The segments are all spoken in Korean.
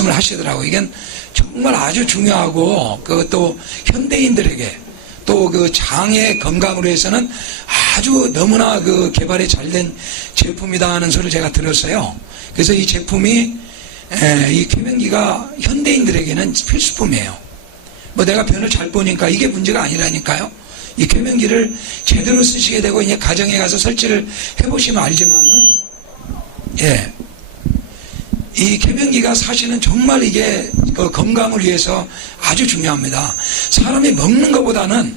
말씀을 하시더라고요. 이건 정말 아주 중요하고 그것도 현대인들에게 또 그 장의 건강으로 해서는 아주 너무나 그 개발이 잘 된 제품이다 하는 소리를 제가 들었어요. 그래서 이 제품이 이 쾌변기가 현대인들에게는 필수품이에요. 뭐 내가 변을 잘 보니까 이게 문제가 아니라니까요. 이 쾌변기를 제대로 쓰시게 되고 이제 가정에 가서 설치를 해보시면 알지만은 이 쾌변기가 사실은 정말 이게 그 건강을 위해서 아주 중요합니다. 사람이 먹는 것보다는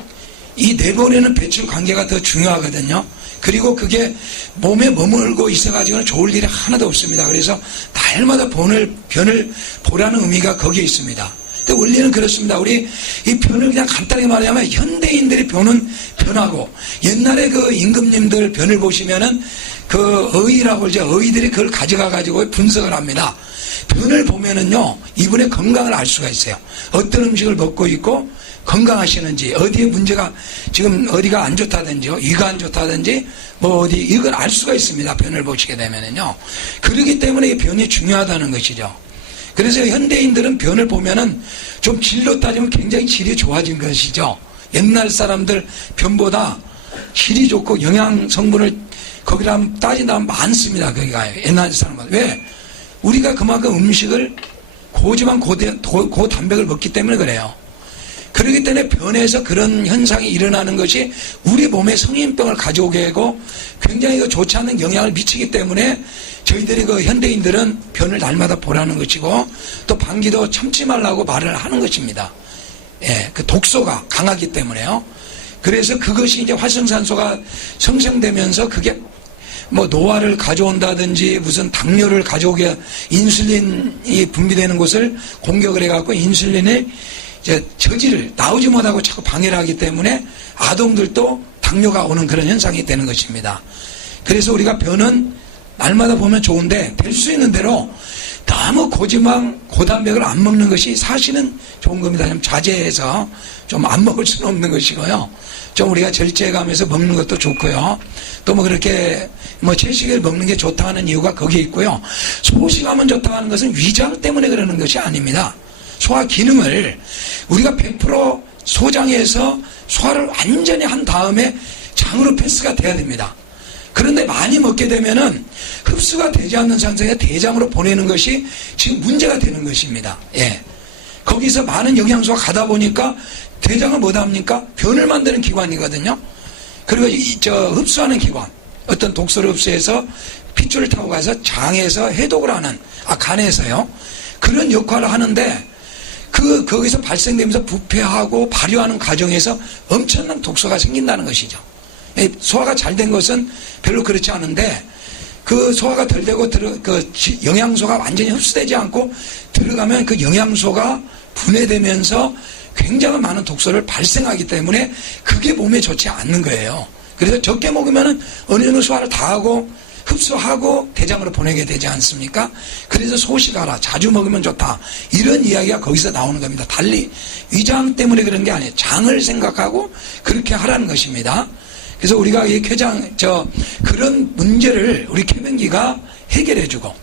이 내보내는 배출 관계가 더 중요하거든요. 그리고 그게 몸에 머물고 있어가지고는 좋을 일이 하나도 없습니다. 그래서 날마다 변을 보라는 의미가 거기에 있습니다. 근데 원리는 그렇습니다. 우리 이 변을 그냥 간단하게 말하자면 현대인들이 변하고 옛날에 그 임금님들 변을 보시면은 그 어의라고 그러죠. 어의들이 그걸 가져가 가지고 분석을 합니다. 변을 보면은요 이분의 건강을 알 수가 있어요. 어떤 음식을 먹고 있고 건강하시는지, 어디에 문제가 지금 어디가 안 좋다든지 위가 안 좋다든지 뭐 어디 이걸 알 수가 있습니다. 변을 보시게 되면은요. 그렇기 때문에 이 변이 중요하다는 것이죠. 그래서 현대인들은 변을 보면은 좀 질로 따지면 굉장히 질이 좋아진 것이죠. 옛날 사람들 변보다 질이 좋고 영양 성분을 거기다 따진다면 많습니다. 거기가 옛날 사람은. 왜? 우리가 그만큼 음식을 고지방 고단백을 먹기 때문에 그래요. 그렇기 때문에 변에서 그런 현상이 일어나는 것이 우리 몸에 성인병을 가져오게 하고 굉장히 좋지 않은 영향을 미치기 때문에 저희들이 그 현대인들은 변을 날마다 보라는 것이고 또 방귀도 참지 말라고 말을 하는 것입니다. 그 독소가 강하기 때문에요. 그래서 그것이 이제 활성산소가 생성되면서 그게 뭐 노화를 가져온다든지 무슨 당뇨를 가져오게 인슐린이 분비되는 곳을 공격을 해갖고 인슐린의 저지를 나오지 못하고 자꾸 방해를 하기 때문에 아동들도 당뇨가 오는 그런 현상이 되는 것입니다. 그래서 우리가 변은 날마다 보면 좋은데 될 수 있는 대로 너무 고지방 고단백을 안 먹는 것이 사실은 좋은 겁니다. 좀 자제해서 좀 안 먹을 수는 없는 것이고요. 좀 우리가 절제해가면서 먹는 것도 좋고요. 또 뭐 그렇게 뭐 채식을 먹는 게 좋다 하는 이유가 거기에 있고요. 소식하면 좋다 하는 것은 위장 때문에 그러는 것이 아닙니다. 소화 기능을 우리가 100% 소장에서 소화를 완전히 한 다음에 장으로 패스가 돼야 됩니다. 그런데 많이 먹게 되면은 흡수가 되지 않는 상태에서 대장으로 보내는 것이 지금 문제가 되는 것입니다. 거기서 많은 영양소가 가다 보니까 대장은 뭐합니까? 변을 만드는 기관이거든요. 그리고 흡수하는 기관, 어떤 독소를 흡수해서 핏줄을 타고 가서 장에서 해독을 하는, 간에서요. 그런 역할을 하는데 거기서 발생되면서 부패하고 발효하는 과정에서 엄청난 독소가 생긴다는 것이죠. 소화가 잘 된 것은 별로 그렇지 않은데 그 소화가 덜 되고 영양소가 완전히 흡수되지 않고 들어가면 그 영양소가 분해되면서 굉장히 많은 독소를 발생하기 때문에 그게 몸에 좋지 않는 거예요. 그래서 적게 먹으면 어느 정도 소화를 다 하고 흡수하고 대장으로 보내게 되지 않습니까? 그래서 소식하라, 자주 먹으면 좋다, 이런 이야기가 거기서 나오는 겁니다. 달리 위장 때문에 그런 게 아니에요. 장을 생각하고 그렇게 하라는 것입니다. 그래서 우리가 이 그런 문제를 우리 쾌변기가 해결해주고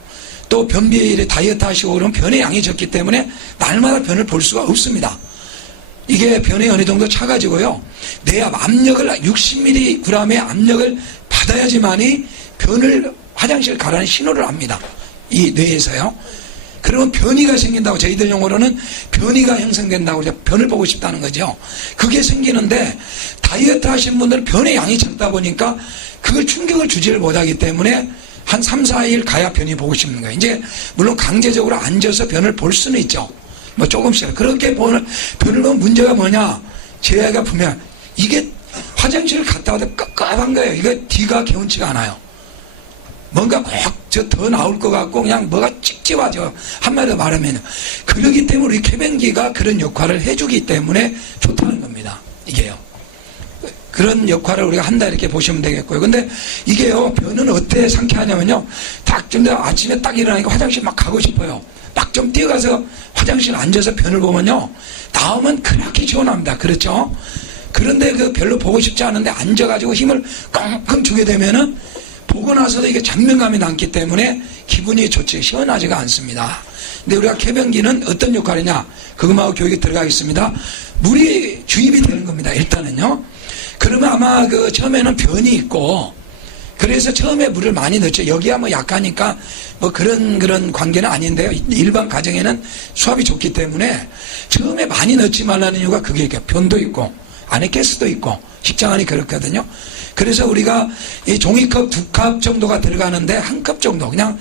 또 변비에 다이어트 하시고 그러면 변의 양이 적기 때문에 날마다 변을 볼 수가 없습니다. 이게 변이 어느 정도 차가지고요. 뇌압, 압력을 60mg의 압력을 받아야지만이 변을 화장실 가라는 신호를 합니다. 이 뇌에서요. 그러면 변이가 생긴다고 저희들 용어로는 변이가 형성된다고 변을 보고 싶다는 거죠. 그게 생기는데 다이어트 하신 분들은 변의 양이 적다 보니까 그걸 충격을 주지를 못하기 때문에 한 3, 4일 가야 변이 보고 싶는 거예요. 이제 물론 강제적으로 앉아서 변을 볼 수는 있죠. 뭐 조금씩. 그렇게 변을 보면 문제가 뭐냐. 제 아이가 보면 이게 화장실을 갔다 와도 깝깝한 거예요. 이거 뒤가 개운치가 않아요. 뭔가 꼭 더 나올 것 같고 그냥 뭐가 찝찝하죠. 한마디로 말하면. 그러기 때문에 우리 쾌변기가 그런 역할을 해주기 때문에 좋다는 겁니다. 이게요. 그런 역할을 우리가 한다 이렇게 보시면 되겠고요. 근데 이게요, 변은 어때 상쾌하냐면요. 아침에 딱 일어나니까 화장실 막 가고 싶어요. 막 좀 뛰어가서 화장실 앉아서 변을 보면요. 나오면 그렇게 시원합니다. 그렇죠? 그런데 별로 보고 싶지 않은데 앉아가지고 힘을 끙끙 주게 되면은 보고 나서도 이게 잡념감이 남기 때문에 기분이 좋지 시원하지가 않습니다. 근데 우리가 쾌변기는 어떤 역할이냐, 그것하고 교육이 들어가겠습니다. 물이 주입이 되는 겁니다. 일단은요. 그러면 아마 그 처음에는 변이 있고, 그래서 처음에 물을 많이 넣죠. 여기야 뭐 약하니까 뭐 그런 관계는 아닌데요. 일반 가정에는 수압이 좋기 때문에 처음에 많이 넣지 말라는 이유가 그게 있고, 변도 있고 안에 가스도 있고 식장 안이 그렇거든요. 그래서 우리가 이 종이컵 2컵 정도가 들어가는데 1컵 정도, 그냥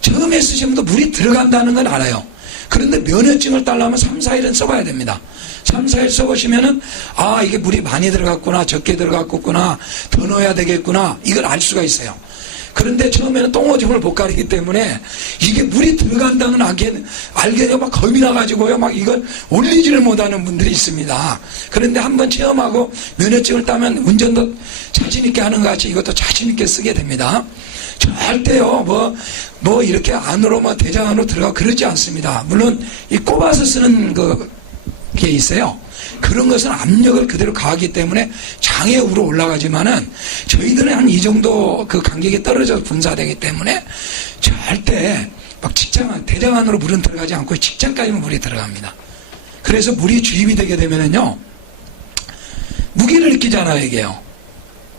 처음에 쓰시면 물이 들어간다는 건 알아요. 그런데 면허증을 따려면 3, 4일은 써봐야 됩니다. 3, 4일 써보시면은, 아, 이게 물이 많이 들어갔구나, 적게 들어갔구나, 더 넣어야 되겠구나, 이걸 알 수가 있어요. 그런데 처음에는 똥오줌을 못 가리기 때문에 이게 물이 들어간다는 알게 막 겁이 나가지고요, 막 이걸 올리지를 못하는 분들이 있습니다. 그런데 한번 체험하고 면허증을 따면 운전도 자신있게 하는 것 같이 이것도 자신있게 쓰게 됩니다. 절대요, 뭐 이렇게 안으로 뭐 대장 안으로 들어가고 그러지 않습니다. 물론 이 꼽아서 쓰는 게 있어요. 그런 것은 압력을 그대로 가하기 때문에 장에 우러 올라가지만은 저희들은 한 이 정도 그 간격이 떨어져서 분사되기 때문에 절대 막 대장 안으로 물은 들어가지 않고 직장까지만 물이 들어갑니다. 그래서 물이 주입이 되게 되면은요, 무게를 느끼잖아요, 이게요.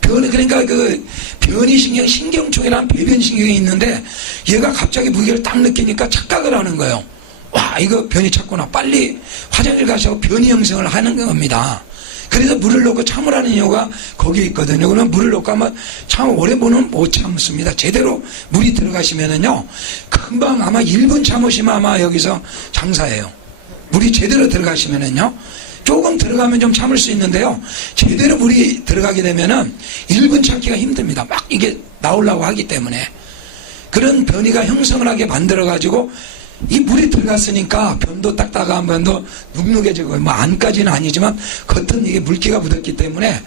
그러니까 그 변이신경, 신경총이라는 배변신경이 있는데 얘가 갑자기 무게를 딱 느끼니까 착각을 하는 거예요. 와, 이거 변이 찼구나. 빨리 화장실 가셔서 변이 형성을 하는 겁니다. 그래서 물을 넣고 참으라는 이유가 거기에 있거든요. 그러면 물을 넣고 하면 참 오래 보면 못 참습니다. 제대로 물이 들어가시면은요, 금방 아마 1분 참으시면 아마 여기서 장사예요. 물이 제대로 들어가시면은요, 조금 들어가면 좀 참을 수 있는데요, 제대로 물이 들어가게 되면은 1분 참기가 힘듭니다. 막 이게 나오려고 하기 때문에. 그런 변이가 형성을 하게 만들어가지고 이 물이 들어갔으니까 변도 딱딱한 변도 눅눅해지고, 뭐 안까지는 아니지만 겉은 이게 물기가 묻었기 때문에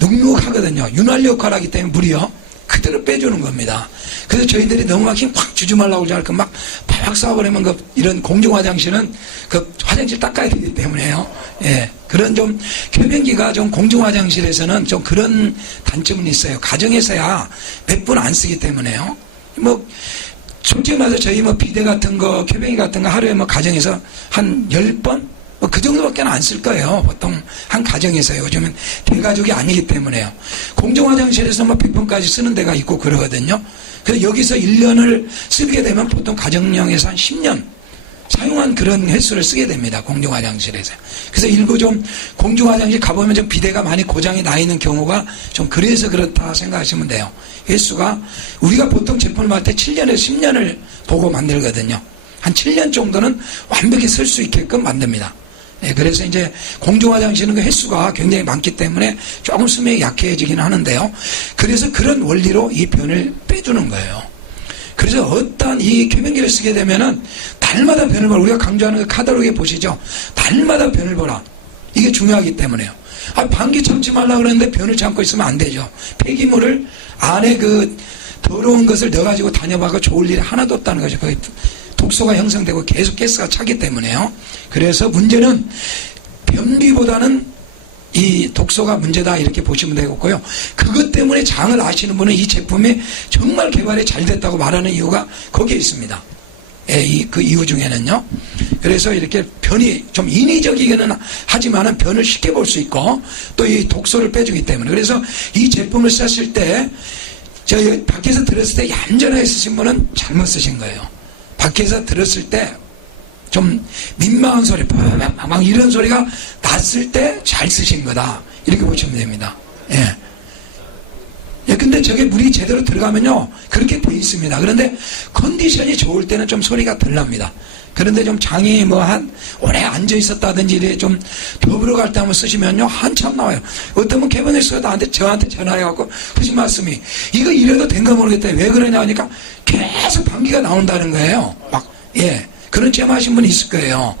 눅눅하거든요. 윤활 역할을 하기 때문에 물이요, 그대로 빼주는 겁니다. 그래서 저희들이 너무 막 힘 확 주지 말라고 그러지 않고 막 팍팍 쏴버리면 이런 공중 화장실은 그 화장실 닦아야 되기 때문에요. 예. 그런 좀 쾌변기가 좀 공중 화장실에서는 좀 그런 단점은 있어요. 가정에서야 몇 분 안 쓰기 때문에요. 뭐 솔직히 말해서 저희 뭐 비데 같은 거, 쾌변기 같은 거 하루에 뭐 가정에서 한 10번? 뭐 그 정도밖에 안 쓸 거예요. 보통 한 가정에서요. 요즘은 대가족이 아니기 때문에요. 공중 화장실에서 뭐 100번까지 쓰는 데가 있고 그러거든요. 그래서 여기서 1년을 쓰게 되면 보통 가정용에서 한 10년 사용한 그런 횟수를 쓰게 됩니다. 공중 화장실에서. 그래서 일부 좀 공중 화장실 가보면 좀 비데가 많이 고장이 나 있는 경우가 좀 그래서 그렇다 생각하시면 돼요. 횟수가 우리가 보통 제품을 만들 때 7년에서 10년을 보고 만들거든요. 한 7년 정도는 완벽히 쓸 수 있게끔 만듭니다. 네, 그래서 이제 공중 화장실은 그 횟수가 굉장히 많기 때문에 조금 수명이 약해지긴 하는데요. 그래서 그런 원리로 이 변을 빼주는 거예요. 그래서 어떠한 이 쾌변기를 쓰게 되면은 달마다 변을 보라. 우리가 강조하는 그 카탈로그에 보시죠. 달마다 변을 보라. 이게 중요하기 때문에요. 방귀 참지 말라 그랬는데 변을 참고 있으면 안 되죠. 폐기물을 안에 그 더러운 것을 넣어가지고 다녀봐도 좋을 일이 하나도 없다는 거죠. 거기 독소가 형성되고 계속 가스가 차기 때문에요. 그래서 문제는 변비보다는 이 독소가 문제다 이렇게 보시면 되겠고요. 그것 때문에 장을 아시는 분은 이 제품이 정말 개발이 잘 됐다고 말하는 이유가 거기에 있습니다. 그 이유 중에는요. 그래서 이렇게 변이 좀 인위적이기는 하지만은 변을 쉽게 볼 수 있고 또 이 독소를 빼주기 때문에. 그래서 이 제품을 썼을 때 저희 밖에서 들었을 때 얌전하게 쓰신 분은 잘못 쓰신 거예요. 밖에서 들었을 때 좀 민망한 소리, 막 이런 소리가 났을 때 잘 쓰신 거다. 이렇게 보시면 됩니다. 예. 예, 근데 저게 물이 제대로 들어가면요, 그렇게 돼 있습니다. 그런데 컨디션이 좋을 때는 좀 소리가 덜 납니다. 그런데 좀 장이 뭐 오래 앉아 있었다든지 이래 좀 더불어 갈 때 한번 쓰시면요, 한참 나와요. 어떤 분 개변에서도 저한테 전화해갖고 하신 말씀이, 이거 이래도 된가 모르겠다. 왜 그러냐 하니까 계속 방귀가 나온다는 거예요. 막, 예. 그런 체험하신 분이 있을 거예요.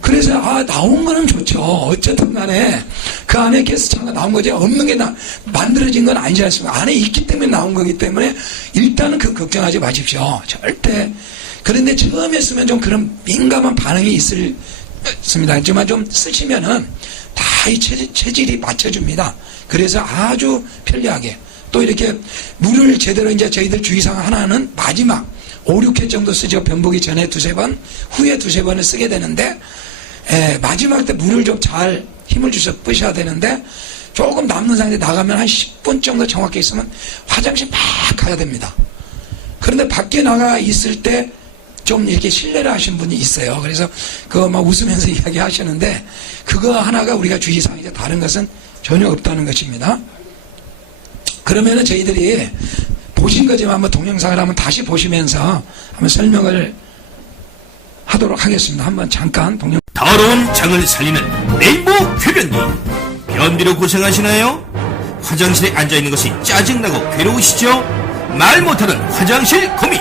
그래서 나온 거는 좋죠. 어쨌든 간에 그 안에 가스차가 나온 거지, 없는 게 만들어진 건 아니지 않습니까? 안에 있기 때문에 나온 거기 때문에 일단은 그 걱정하지 마십시오. 절대. 그런데 처음에 쓰면 좀 그런 민감한 반응이 있습니다. 하지만 좀 쓰시면은 다 이 체질이 맞춰줍니다. 그래서 아주 편리하게 또 이렇게 물을 제대로 이제 저희들 주의사항 하나는 마지막 5, 6회 정도 쓰죠. 변보기 전에 두세 번, 후에 두세 번을 쓰게 되는데, 마지막 때 물을 좀 잘 힘을 주셔서 뿌셔야 되는데, 조금 남는 상태 나가면 한 10분 정도 정확히 있으면 화장실 막 가야 됩니다. 그런데 밖에 나가 있을 때 좀 이렇게 실례를 하신 분이 있어요. 그래서 그거 막 웃으면서 이야기 하시는데, 그거 하나가 우리가 주의사항이죠. 다른 것은 전혀 없다는 것입니다. 그러면은 저희들이 보신 거지만 한번 동영상을 한번 다시 보시면서 한번 설명을 하도록 하겠습니다. 한번 잠깐 더러운 장을 살리는 레인보우 쾌변기. 변비로 고생하시나요? 화장실에 앉아있는 것이 짜증나고 괴로우시죠? 말 못하는 화장실 고민.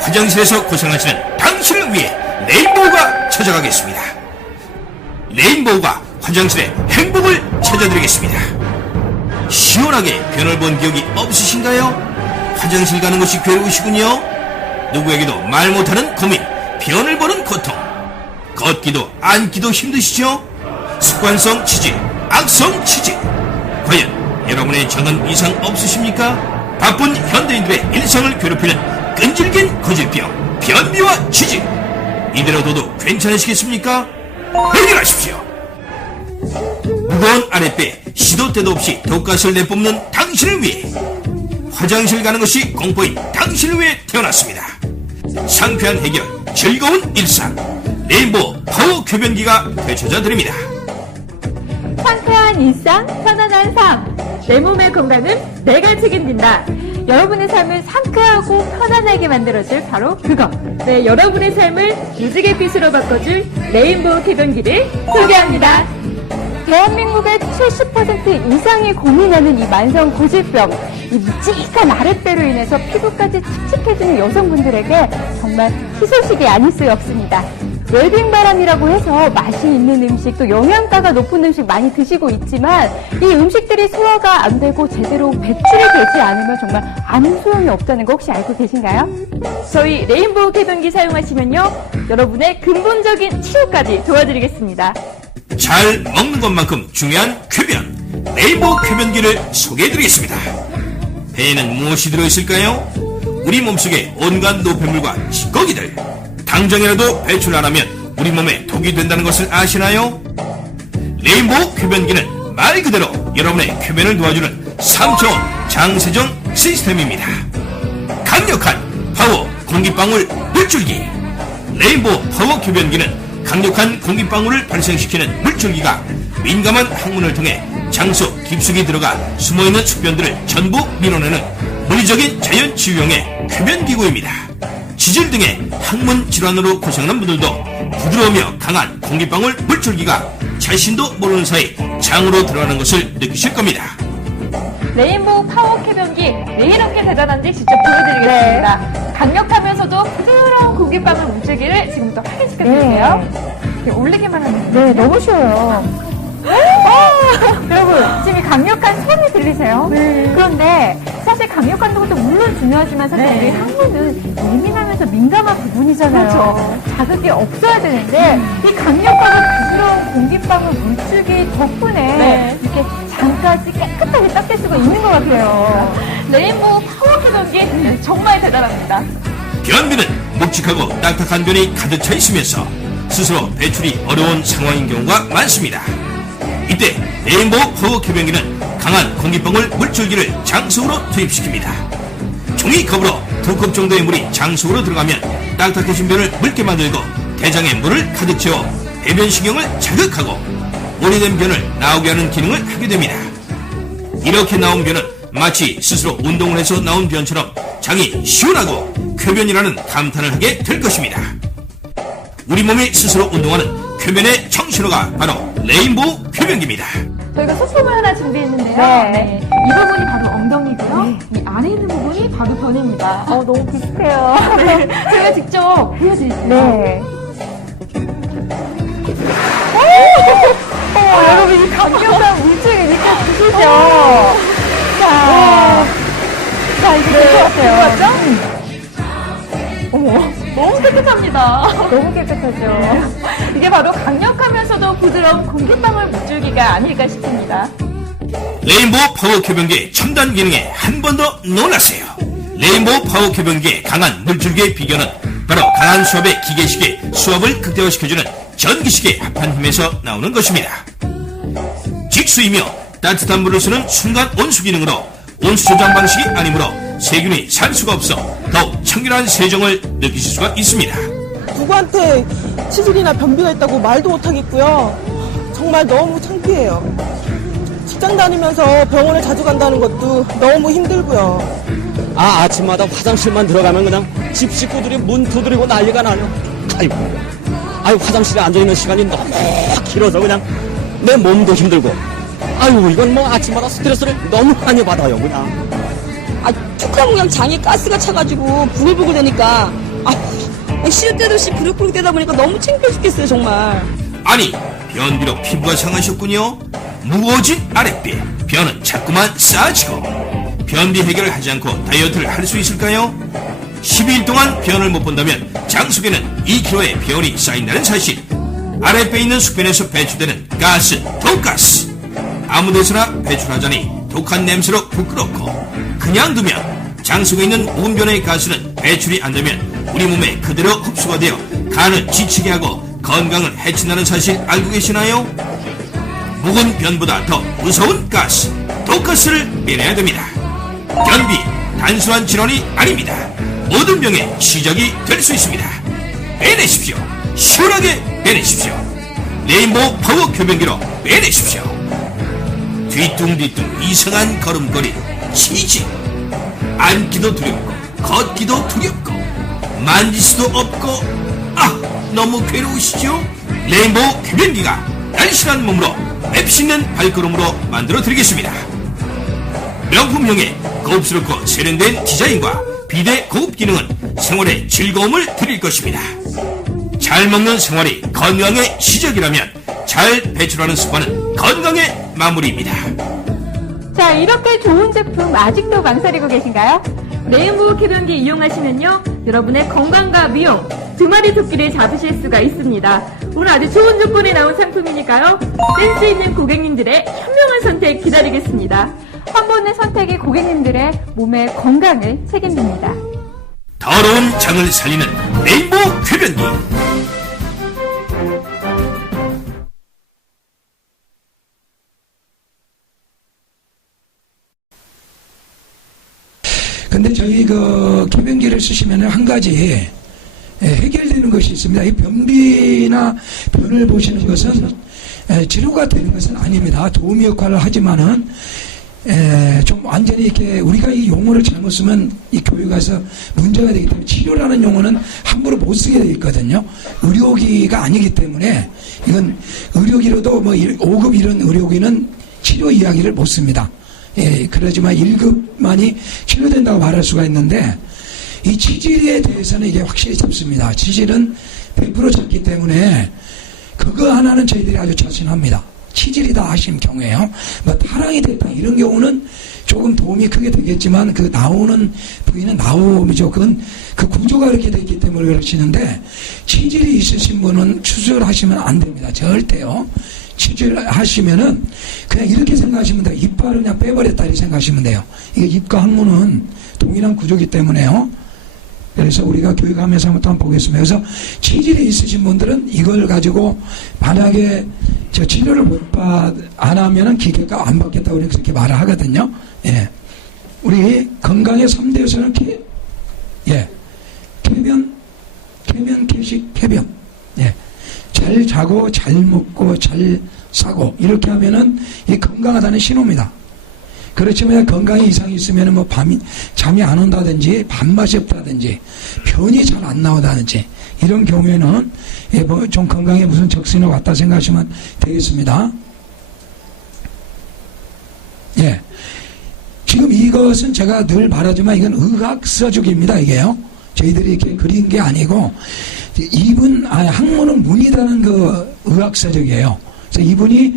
화장실에서 고생하시는 당신을 위해 레인보우가 찾아가겠습니다. 레인보우가 화장실에 행복을 찾아드리겠습니다. 시원하게 변을 본 기억이 없으신가요? 화장실 가는 것이 괴로우시군요. 누구에게도 말 못하는 고민, 변을 보는 고통. 걷기도 앉기도 힘드시죠? 습관성 치질, 악성 치질. 과연 여러분의 장은 이상 없으십니까? 바쁜 현대인들의 일상을 괴롭히는 끈질긴 고질병, 변비와 치질. 이대로 둬도 괜찮으시겠습니까? 해결하십시오. 무거운 아랫배, 시도 때도 없이 독가스를 내뿜는 당신을 위해, 화장실 가는 것이 공포인 당신을 위해 태어났습니다. 상쾌한 해결, 즐거운 일상, 레인보우 파워 쾌변기가 되찾아 드립니다. 상쾌한 일상, 편안한 삶. 내 몸의 건강은 내가 책임진다. 여러분의 삶을 상쾌하고 편안하게 만들어줄 바로 그것. 네, 여러분의 삶을 무지개 빛으로 바꿔줄 레인보우 쾌변기를 소개합니다. 대한민국의 70% 이상이 고민하는 이 만성 고질병, 이 묵직한 아랫배로 인해서 피부까지 칙칙해지는 여성분들에게 정말 희소식이 아닐 수 없습니다. 웰빙바람이라고 해서 맛이 있는 음식, 또 영양가가 높은 음식 많이 드시고 있지만 이 음식들이 소화가 안 되고 제대로 배출이 되지 않으면 정말 아무 소용이 없다는 거 혹시 알고 계신가요? 저희 레인보우 쾌변기 사용하시면요, 여러분의 근본적인 치유까지 도와드리겠습니다. 잘 먹는 것만큼 중요한 쾌변, 레인보우 쾌변기를 소개해드리겠습니다. 배에는 무엇이 들어있을까요? 우리 몸속에 온갖 노폐물과 찌꺼기들, 당장이라도 배출 안 하면 우리 몸에 독이 된다는 것을 아시나요? 레인보우 쾌변기는 말 그대로 여러분의 쾌변을 도와주는 3차원 장세정 시스템입니다. 강력한 파워 공기방울 물줄기. 레인보우 파워 쾌변기는 강력한 공기방울을 발생시키는 물줄기가 민감한 항문을 통해 장소 깊숙이 들어가 숨어있는 소변들을 전부 밀어내는 물리적인 자연 치유용의 쾌변기구입니다. 지질 등의 항문 질환으로 고생하는 분들도 부드러우며 강한 공기방울 물줄기가 자신도 모르는 사이 장으로 들어가는 것을 느끼실 겁니다. 레인보우 파워 쾌변기, 왜 이렇게 대단한지 직접 보여드리겠습니다. 강력하면서도 부드러운 공기방울 물줄기를 지금부터 확인시켜드릴게요. 이렇게 올리기만 하면 네, 너무 쉬워요. 여러분, 지금 이 강력한 소리 들리세요? 네. 그런데 사실 강력한 것도 물론 중요하지만 사실 우리 항문은 예민하면서 민감한 부분이잖아요. 그렇죠. 자극이 없어야 되는데 이 강력하고 부드러운 공기방울 물줄기 덕분에 이렇게 장까지 깨끗하게 닦일 수가 있는 것 같아요. 레인보우 파워 쾌변기 정말 대단합니다. 변비는 묵직하고 딱딱한 변이 가득 차 있으면서 스스로 배출이 어려운 상황인 경우가 많습니다. 이때 레인보우 파워 쾌변기는 강한 공기방울 물줄기를 장 속으로 투입시킵니다. 종이컵으로 2컵 정도의 물이 장 속으로 들어가면 딱딱해진 변을 묽게 만들고 대장에 물을 가득 채워 배변신경을 자극하고 오래된 변을 나오게 하는 기능을 하게 됩니다. 이렇게 나온 변은 마치 스스로 운동을 해서 나온 변처럼 장이 시원하고 쾌변이라는 감탄을 하게 될 것입니다. 우리 몸이 스스로 운동하는 쾌변의 정신호가 바로 레인보우 쾌변기입니다. 저희가 소품을 하나 준비했는데요. 네. 이 부분이 바로 엉덩이고요. 이 안에 있는 부분이 바로 변입니다. 너무 비슷해요. 네. 저희가 직접 보여드릴게요. 네. 여러분, 이 강력한 물줄기 느껴지시죠? 자, 이제 될 것 같아요. 맞죠? 너무 깨끗합니다. 너무 깨끗하죠. 이게 바로 강력하면서도 부드러운 공기방울 물줄기가 아닐까 싶습니다. 레인보우 파워 쾌변기의 첨단 기능에 한 번 더 놀라세요. 레인보우 파워 쾌변기의 강한 물줄기의 비결은 바로 강한 수압의 기계식의 수압을 극대화시켜주는 전기식의 합한 힘에서 나오는 것입니다. 직수이며 따뜻한 물을 쓰는 순간 온수 기능으로 온수 조장 방식이 아니므로 세균이 살 수가 없어 더욱 청결한 세정을 느끼실 수가 있습니다. 누구한테 치질이나 변비가 있다고 말도 못하겠고요. 정말 너무 창피해요. 직장 다니면서 병원을 자주 간다는 것도 너무 힘들고요. 아침마다 화장실만 들어가면 그냥 집 식구들이 문 두드리고 난리가 나요. 아유, 화장실에 앉아있는 시간이 너무 길어서 그냥 내 몸도 힘들고. 아유, 이건 뭐 아침마다 스트레스를 너무 많이 받아요, 그냥. 툭하면 그냥 장에 가스가 차가지고 부글부글 되니까 시도 때도 없이 부룩부룩 되다 보니까 너무 창피해 죽겠어요 정말. 아니, 변비로 피부가 상하셨군요. 무거워진 아랫배, 변은 자꾸만 쌓아지고. 변비 해결을 하지 않고 다이어트를 할 수 있을까요? 12일 동안 변을 못 본다면 장 속에는 2kg의 변이 쌓인다는 사실. 아랫배에 있는 숙변에서 배출되는 가스, 독가스. 아무 데서나 배출하자니 독한 냄새로 부끄럽고, 그냥 두면 장 속에 있는 운변의 가스는 배출이 안 되면 우리 몸에 그대로 흡수가 되어 간을 지치게 하고 건강을 해친다는 사실 알고 계시나요? 묵은 변보다 더 무서운 가스, 독가스를 빼내야 됩니다. 변비, 단순한 질환이 아닙니다. 모든 병의 시작이 될 수 있습니다. 빼내십시오. 시원하게 빼내십시오. 레인보우 파워 쾌변기로 빼내십시오. 뒤뚱뒤뚱 이상한 걸음걸이, 치질. 앉기도 두렵고 걷기도 두렵고 만질 수도 없고, 너무 괴로우시죠? 레인보우 쾌변기가 날씬한 몸으로 맵씹는 발걸음으로 만들어 드리겠습니다. 명품형의 고급스럽고 세련된 디자인과 비대 고급 기능은 생활의 즐거움을 드릴 것입니다. 잘 먹는 생활이 건강의 시작이라면 잘 배출하는 습관은 건강의 마무리입니다. 자, 이렇게 좋은 제품 아직도 망설이고 계신가요? 레인보우 쾌변기 이용하시면요, 여러분의 건강과 미용, 두 마리 토끼를 잡으실 수가 있습니다. 오늘 아주 좋은 조건에 나온 상품이니까요, 센스 있는 고객님들의 현명한 선택 기다리겠습니다. 한 번의 선택이 고객님들의 몸의 건강을 책임집니다. 더러운 장을 살리는 레인보우 쾌변기. 근데 저희 그 쾌변기를 쓰시면 한 가지 해결되는 것이 있습니다. 이 변비나 변을 보시는 것은 치료가 되는 것은 아닙니다. 도움 역할을 하지만은 좀 완전히 이렇게 우리가 이 용어를 잘못 쓰면 이 교육에서 문제가 되기 때문에, 치료라는 용어는 함부로 못 쓰게 되어 있거든요. 의료기가 아니기 때문에 이건 의료기로도 뭐 5급 이런 의료기는 치료 이야기를 못 씁니다. 그러지만 1급만이 치료된다고 말할 수가 있는데, 이 치질에 대해서는 이게 확실히 잡습니다. 치질은 100% 잡기 때문에 그거 하나는 저희들이 아주 자신합니다. 치질이다 하시는 경우에요. 뭐 타랑이 됐다 이런 경우는 조금 도움이 크게 되겠지만 그 나오는 부위는 나오죠. 그건 그 구조가 그렇게 됐기 때문에 그러시는데, 치질이 있으신 분은 추출하시면 안 됩니다. 절대요. 치질하시면은 그냥 이렇게 생각하시면 돼요. 이빨을 그냥 빼버렸다 이렇게 생각하시면 돼요. 이게 입과 항문은 동일한 구조이기 때문에요. 그래서 우리가 교육하면서 한번 보겠습니다. 그래서 치질이 있으신 분들은 이걸 가지고 만약에 저 치료를 안 하면은 기계가 안 받겠다고 그렇게 말을 하거든요. 예. 우리 건강의 3대 요소는 쾌변, 쾌식, 쾌변. 예. 잘 자고, 잘 먹고, 잘 사고, 이렇게 하면은 이 건강하다는 신호입니다. 그렇지만 건강에 이상이 있으면 뭐 잠이 안 온다든지, 밥맛이 없다든지, 변이 잘 안 나오다든지, 이런 경우에는 뭐 좀 건강에 무슨 적신호 같다 생각하시면 되겠습니다. 예. 지금 이것은 제가 늘 말하지만 이건 의학서적입니다, 이게요. 저희들이 이렇게 그린 게 아니고, 학문은 문이라는 그 의학서적이에요. 그래서 이분이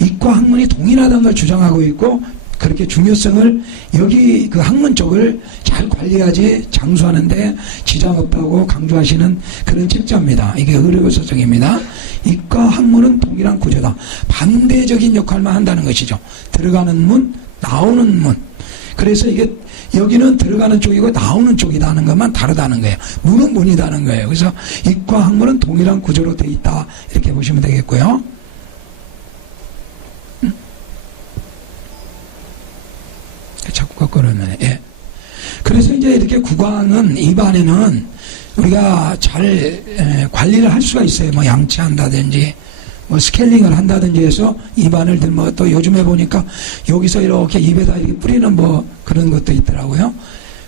입과 학문이 동일하다는 걸 주장하고 있고, 그렇게 중요성을 여기 그 학문 쪽을 잘 관리하지 장수하는데 지장 없다고 강조하시는 그런 책자입니다. 이게 의료서적입니다. 이과 학문은 동일한 구조다. 반대적인 역할만 한다는 것이죠. 들어가는 문, 나오는 문. 그래서 이게 여기는 들어가는 쪽이고 나오는 쪽이다는 것만 다르다는 거예요. 문은 문이다는 거예요. 그래서 이과 학문은 동일한 구조로 되어 있다. 이렇게 보시면 되겠고요. 자꾸 거꾸로는, 예. 그래서 이제 이렇게 구강은 입안에는 우리가 잘 관리를 할 수가 있어요. 뭐 양치한다든지, 뭐 스케일링을 한다든지 해서 입안을 뭐 또 요즘에 보니까 여기서 이렇게 입에다 이렇게 뿌리는 뭐 그런 것도 있더라고요.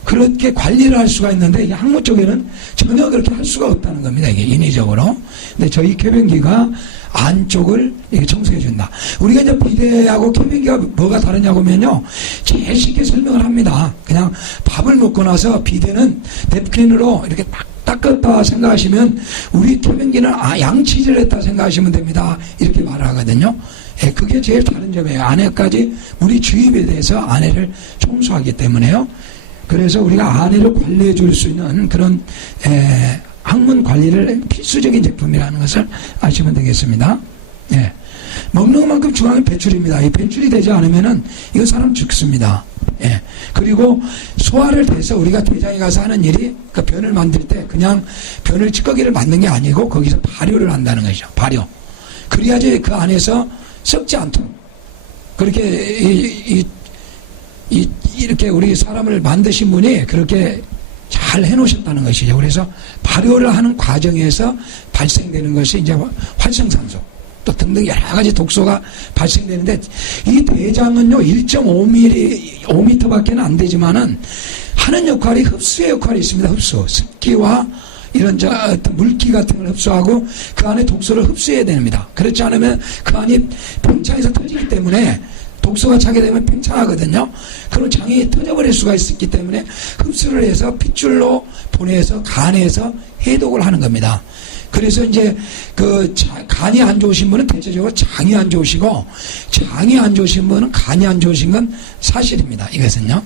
그렇게 관리를 할 수가 있는데, 이게 학문 쪽에는 전혀 그렇게 할 수가 없다는 겁니다. 이게 인위적으로. 근데 저희 쾌변기가 안쪽을 이렇게 청소해 준다. 우리가 이제 비데하고 쾌변기가 뭐가 다르냐고 하면요, 제일 쉽게 설명을 합니다. 그냥 밥을 먹고 나서 비데는 냅킨으로 이렇게 딱 닦았다 생각하시면, 우리 쾌변기는 양치질을 했다 생각하시면 됩니다. 이렇게 말을 하거든요. 예, 그게 제일 다른 점이에요. 안에까지 우리 주입에 대해서 안에를 청소하기 때문에요. 그래서 우리가 안에를 관리해 줄 수 있는 그런 학문 관리를 필수적인 제품이라는 것을 아시면 되겠습니다. 예. 먹는 만큼 중요한 배출입니다. 이 배출이 되지 않으면은 이거 사람 죽습니다. 예. 그리고 소화를 돼서 우리가 대장에 가서 하는 일이, 그 변을 만들 때 그냥 변을 찌꺼기를 만든 게 아니고 거기서 발효를 한다는 것이죠. 발효. 그래야지 그 안에서 썩지 않도록. 그렇게 이렇게 우리 사람을 만드신 분이 그렇게 잘 해놓으셨다는 것이죠. 그래서 발효를 하는 과정에서 발생되는 것이 이제 활성산소 또 등등 여러 가지 독소가 발생되는데, 이 대장은요 1.5m밖에 안 되지만은 하는 역할이 흡수의 역할이 있습니다. 흡수, 습기와 이런 어떤 물기 같은 걸 흡수하고 그 안에 독소를 흡수해야 됩니다. 그렇지 않으면 그 안이 팽창해서 터지기 때문에, 독소가 차게 되면 팽창하거든요. 그럼 장이 터져버릴 수가 있기 때문에 흡수를 해서 핏줄로 보내서 간에서 해독을 하는 겁니다. 그래서 이제 간이 안 좋으신 분은 대체적으로 장이 안 좋으시고, 장이 안 좋으신 분은 간이 안 좋으신 건 사실입니다. 이것은요.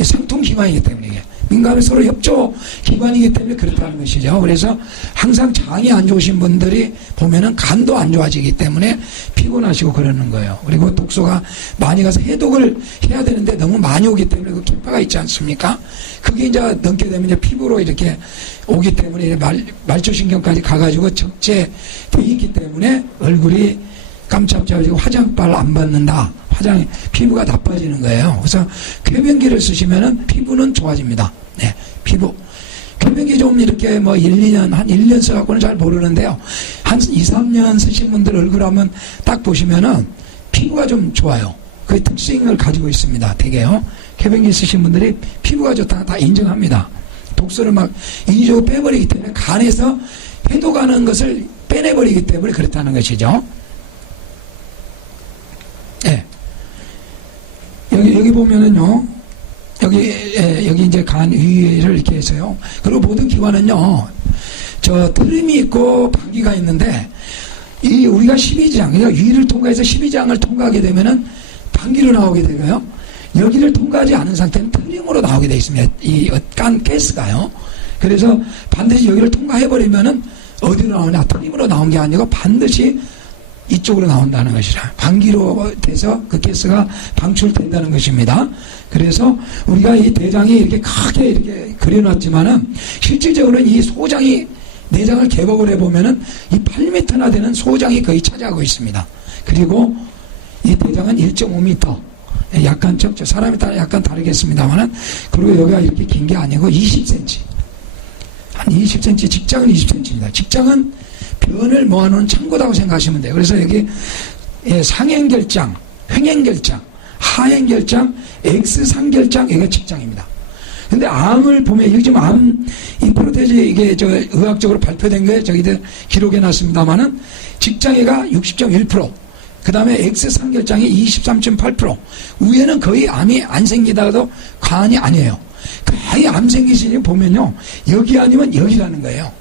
상통기관이기 때문에, 이게 민감이 서로 협조 기관이기 때문에 그렇다는 것이죠. 그래서 항상 장이 안 좋으신 분들이 보면은 간도 안 좋아지기 때문에 피곤하시고 그러는 거예요. 그리고 독소가 많이 가서 해독을 해야 되는데 너무 많이 오기 때문에 그 기파가 있지 않습니까? 그게 이제 넘게 되면 이제 피부로 이렇게 오기 때문에 말초신경까지 가가지고 적재돼 있기 때문에 얼굴이 깜짝짝지고 화장발 안 받는다. 피부가 나빠지는 거예요. 그래서 쾌변기를 쓰시면은 피부는 좋아집니다. 네, 피부. 쾌변기 좀 이렇게 뭐 1, 2년 써갖고는 잘 모르는데요. 한 2, 3년 쓰신 분들 얼굴 한번 딱 보시면은 피부가 좀 좋아요. 그 특징을 가지고 있습니다. 되게요. 쾌변기 쓰신 분들이 피부가 좋다 다 인정합니다. 독소를 막 인위적으로 빼버리기 때문에 간에서 해독하는 것을 빼내버리기 때문에 그렇다는 것이죠. 예. 여기 보면은요, 여기 이제 간 위를 이렇게 해서요. 그리고 모든 기관은요, 트림이 있고 방귀가 있는데, 우리가 12장, 그러니까 위를 통과해서 12장을 통과하게 되면은 방귀로 나오게 되고요. 여기를 통과하지 않은 상태는 트림으로 나오게 되어 있습니다. 간 가스가요. 그래서 반드시 여기를 통과해버리면은 어디로 나오냐? 트림으로 나온 게 아니고 반드시 이쪽으로 나온다는 것이라, 방귀로 돼서 그 가스가 방출된다는 것입니다. 그래서 우리가 이 대장이 이렇게 크게 이렇게 그려놨지만은 실질적으로는 이 소장이, 내장을 개복을 해보면은 이 8m나 되는 소장이 거의 차지하고 있습니다. 그리고 이 대장은 1.5m, 약간 적죠. 사람에 따라 약간 다르겠습니다만은, 그리고 여기가 이렇게 긴 게 아니고 20cm, 한 20cm, 직장은 20cm입니다. 직장은 변을 모아놓은 창고다고 생각하시면 돼요. 그래서 여기 상행결장, 횡행결장, 하행결장, X상결장, 여기가 직장입니다. 근데 암을 보면, 여기 지금 이 프로테이즈 이게 의학적으로 발표된 거에 저기들 기록해 놨습니다만은, 직장애가 60.1%, 그 다음에 X상결장이 23.8%, 위에는 거의 암이 안 생기다가도 과언이 아니에요. 거의 암 생기시니 보면요, 여기 아니면 여기라는 거예요.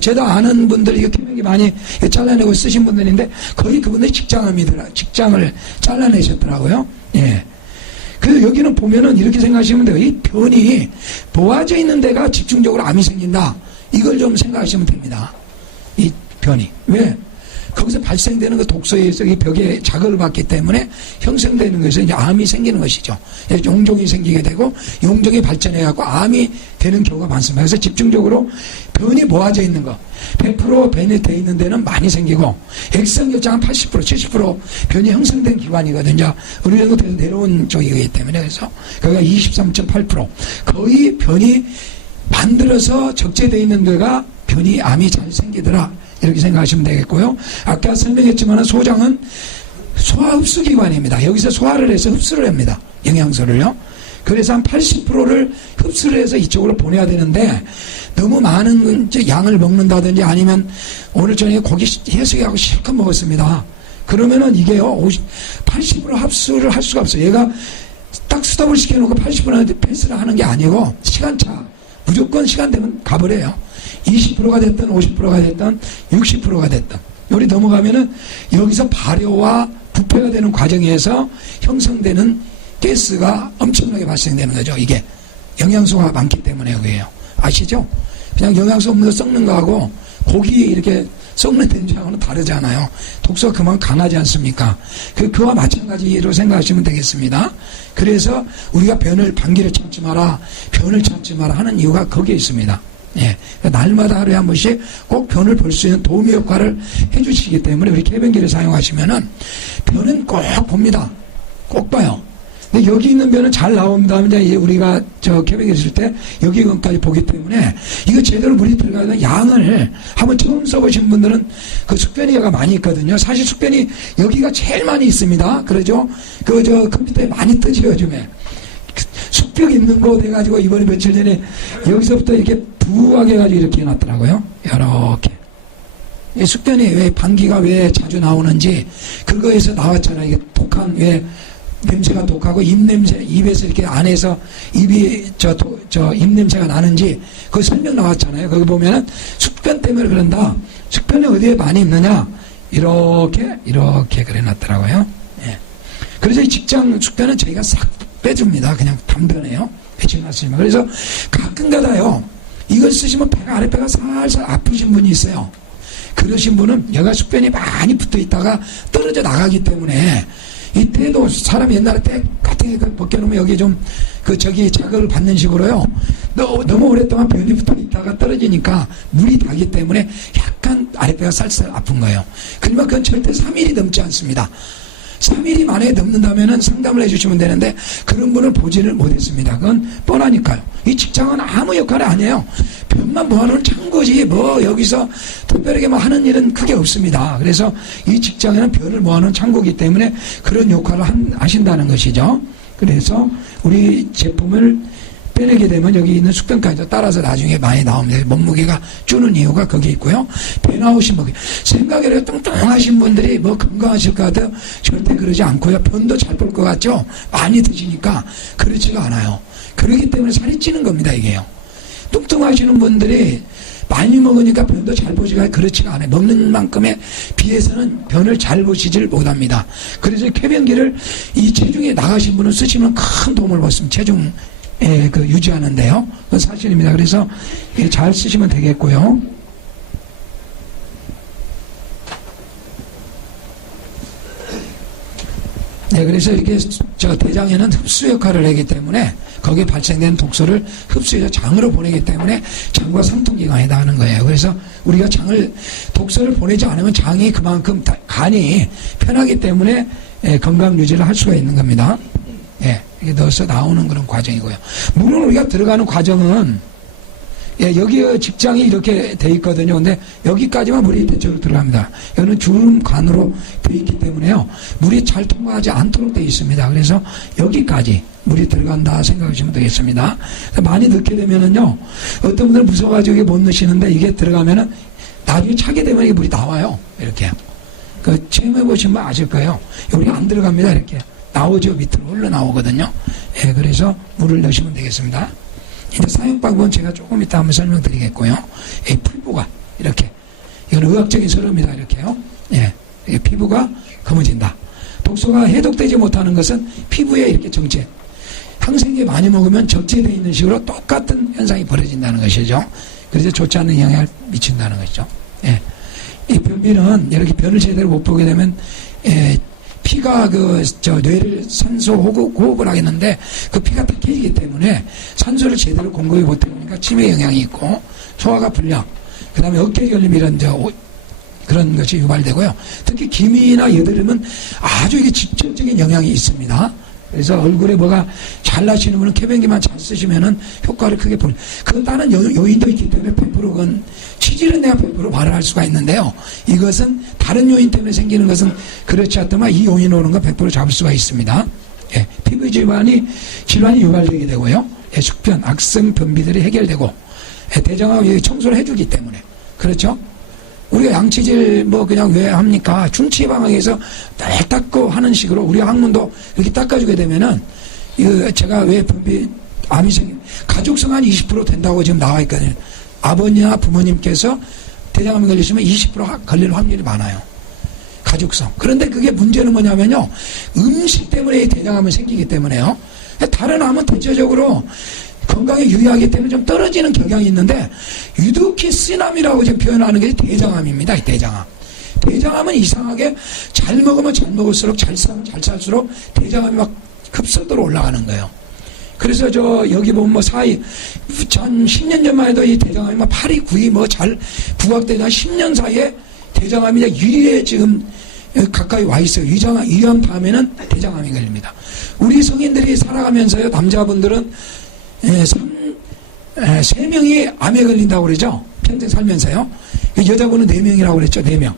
저도 아는 분들, 이거 쾌변기 많이 잘라내고 쓰신 분들인데, 거의 그분들이 직장을 잘라내셨더라고요. 예. 그래서 여기는 보면은 이렇게 생각하시면 돼요. 이 변이 모아져 있는 데가 집중적으로 암이 생긴다. 이걸 좀 생각하시면 됩니다. 이 변이. 왜? 거기서 발생되는 그 독소에 의해서 이 벽에 자극을 받기 때문에 형성되는 것에서 이제 암이 생기는 것이죠. 용종이 생기게 되고 용종이 발전해갖고 암이 되는 경우가 많습니다. 그래서 집중적으로 변이 모아져 있는 거 100% 변이 돼 있는 데는 많이 생기고 X선결장은 80% 70% 변이 형성된 기관이거든요. 어느 정도 돼서 내려온 쪽이기 때문에 그래서 거기가 23.8% 거의 변이 만들어서 적재되어 있는 데가 변이 암이 잘 생기더라. 이렇게 생각하시면 되겠고요. 아까 설명했지만 소장은 소화 흡수 기관입니다. 여기서 소화를 해서 흡수를 합니다. 영양소를요. 그래서 한 80%를 흡수를 해서 이쪽으로 보내야 되는데 너무 많은 양을 먹는다든지 아니면 오늘 저녁에 고기 해수기하고 실컷 먹었습니다. 그러면은 이게요 80% 흡수를 할 수가 없어요. 얘가 딱 스톱을 시켜놓고 80% 패스를 하는 게 아니고 시간차 무조건 시간 되면 가버려요. 20%가 됐든 50%가 됐든 60%가 됐든 요리 넘어가면은 여기서 발효와 부패가 되는 과정에서 형성되는 가스가 엄청나게 발생되는 거죠. 이게 영양소가 많기 때문에 그게요. 아시죠? 그냥 영양소 없는 거 썩는 거하고 고기 이렇게 썩는 된장하고는 다르잖아요. 독소가 그만큼 강하지 않습니까? 그와 마찬가지로 생각하시면 되겠습니다. 그래서 우리가 방귀를 참지 마라, 변을 참지 마라 하는 이유가 거기에 있습니다. 예. 날마다 하루에 한 번씩 꼭 변을 볼 수 있는 도우미 역할을 해주시기 때문에 우리 쾌변기를 사용하시면은 변은 꼭 봅니다. 꼭 봐요. 근데 여기 있는 변은 잘 나옵니다. 이제 우리가 쾌변기 쓸 때 여기까지 보기 때문에 이거 제대로 물이 들어가는 양을 한번 처음 써보신 분들은 그 숙변이가 많이 있거든요. 사실 숙변이 여기가 제일 많이 있습니다. 그러죠? 컴퓨터에 많이 뜨죠, 요즘에. 숙벽 있는 거 돼가지고 이번에 며칠 전에 여기서부터 이렇게 부하게 해가지고 이렇게 해놨더라고요. 이렇게. 이 숙변이 왜 방귀가 왜 자주 나오는지 그거에서 나왔잖아요. 이게 독한 왜 냄새가 독하고 입냄새 입에서 이렇게 안에서 입이 입냄새가 나는지 그 설명 나왔잖아요. 거기 보면은 숙변 때문에 그런다. 숙변이 어디에 많이 있느냐? 이렇게 그래놨더라고요. 예. 그래서 이 직장 숙변은 저희가 싹 빼줍니다. 그냥 담변해요. 배치놨으면. 그래서 가끔가다요. 이걸 쓰시면 아랫배가 살살 아프신 분이 있어요. 그러신 분은 여가 숙변이 많이 붙어 있다가 떨어져 나가기 때문에 이때도 사람이 옛날에 때 같은 거 벗겨놓으면 여기 좀 자극을 받는 식으로요. 너무 오랫동안 변이 붙어 있다가 떨어지니까 물이 닿기 때문에 약간 아랫배가 살살 아픈 거예요. 그러면 그건 절대 3일이 넘지 않습니다. 3일이 만약에 넘는다면은 상담을 해주시면 되는데 그런 분을 보지를 못했습니다. 그건 뻔하니까요. 이 직장은 아무 역할이 아니에요. 변만 모아놓은 창고지 여기서 특별하게 하는 일은 크게 없습니다. 그래서 이 직장에는 변을 모아놓은 창고이기 때문에 그런 역할을 하신다는 것이죠. 그래서 우리 제품을 빼내게 되면 여기 있는 숙변까지도 따라서 나중에 많이 나옵니다. 몸무게가 주는 이유가 거기에 있고요. 배 나오신 분, 생각에 뚱뚱하신 분들이 건강하실 것 같아요. 절대 그러지 않고요. 변도 잘 볼 것 같죠? 많이 드시니까 그렇지가 않아요. 그렇기 때문에 살이 찌는 겁니다, 이게요. 뚱뚱하시는 분들이 많이 먹으니까 변도 잘 보지가 그렇지가 않아요. 먹는 만큼에 비해서는 변을 잘 보시질 못합니다. 그래서 쾌변기를 이 체중에 나가신 분은 쓰시면 큰 도움을 받습니다. 체중 유지하는데요. 그건 사실입니다. 그래서 잘 쓰시면 되겠고요. 네, 그래서 이렇게 대장에는 흡수 역할을 하기 때문에 거기에 발생되는 독소를 흡수해서 장으로 보내기 때문에 장과 상통기관에 해당하는 거예요. 그래서 우리가 독소를 보내지 않으면 장이 그만큼 간이 편하기 때문에 건강 유지를 할 수가 있는 겁니다. 예, 이게 넣어서 나오는 그런 과정이고요. 물론 우리가 들어가는 과정은 여기 직장이 이렇게 돼 있거든요. 근데 여기까지만 물이 대체로 들어갑니다. 여기는 주름관으로 돼 있기 때문에요. 물이 잘 통과하지 않도록 돼 있습니다. 그래서 여기까지 물이 들어간다 생각하시면 되겠습니다. 많이 넣게 되면은요, 어떤 분들은 무서워가지고 못 넣으시는데 이게 들어가면은 나중에 차게 되면 이게 물이 나와요. 이렇게. 체험해 보시면 아실 거예요. 여기 안 들어갑니다. 이렇게. 나오죠. 밑으로 흘러나오거든요. 예, 그래서 물을 넣으시면 되겠습니다. 이제 사용 방법은 제가 조금 이따 한번 설명드리겠고요. 이 피부가 이렇게, 이건 의학적인 서류입니다. 이렇게요. 예, 피부가 검어진다. 독소가 해독되지 못하는 것은 피부에 이렇게 정체, 항생제 많이 먹으면 적재되어 있는 식으로 똑같은 현상이 벌어진다는 것이죠. 그래서 좋지 않은 영향을 미친다는 것이죠. 예. 이 변비는 이렇게 변을 제대로 못 보게 되면 피가 뇌를 산소 호흡을 하겠는데 그 피가 다 깨지기 때문에 산소를 제대로 공급이 못 되니까 치매 영향이 있고 소화가 불량, 그 다음에 어깨 결림 이런 그런 것이 유발되고요. 특히 기미나 여드름은 아주 이게 직접적인 영향이 있습니다. 그래서 얼굴에 뭐가 잘 나시는 분은 쾌변기만 잘 쓰시면은 효과를 크게 보는. 그건 다른 요인도 있기 때문에 100%건 치질은 내가 100% 발현할 수가 있는데요. 이것은 다른 요인 때문에 생기는 것은 그렇지 않더만 이 요인 오는 건 100% 잡을 수가 있습니다. 예, 피부 질환이 유발되게 되고요. 예, 숙변, 악성 변비들이 해결되고 예, 대장암 청소를 해주기 때문에 그렇죠. 우리가 양치질 그냥 왜 합니까? 중치 예방하기 날 닦고 하는 식으로 우리 항문도 이렇게 닦아주게 되면은 제가 왜 암이 가족성 한 20% 된다고 지금 나와 있거든요. 아버지나 부모님께서 대장암에 걸리시면 20% 걸릴 확률이 많아요. 가족성. 그런데 그게 문제는 뭐냐면요. 음식 때문에 대장암이 생기기 때문에요. 다른 암은 대체적으로 건강에 유의하기 때문에 좀 떨어지는 경향이 있는데 유독히 쓰남이라고 지금 표현하는 게 대장암입니다. 이 대장암. 대장암은 이상하게 잘 먹으면 잘 먹을수록 잘 살수록 대장암이 막 급속도로 올라가는 거예요. 그래서 여기 보면 한 10년 전만 해도 이 대장암이 8위, 9위 잘 부각되다 10년 사이에 대장암이 유리에 지금 가까이 와 있어요. 위암 다음에는 대장암이 걸립니다. 우리 성인들이 살아가면서요, 남자분들은 3명이 암에 걸린다고 그러죠. 평생 살면서요. 여자분은 4명이라고 그랬죠. 4명.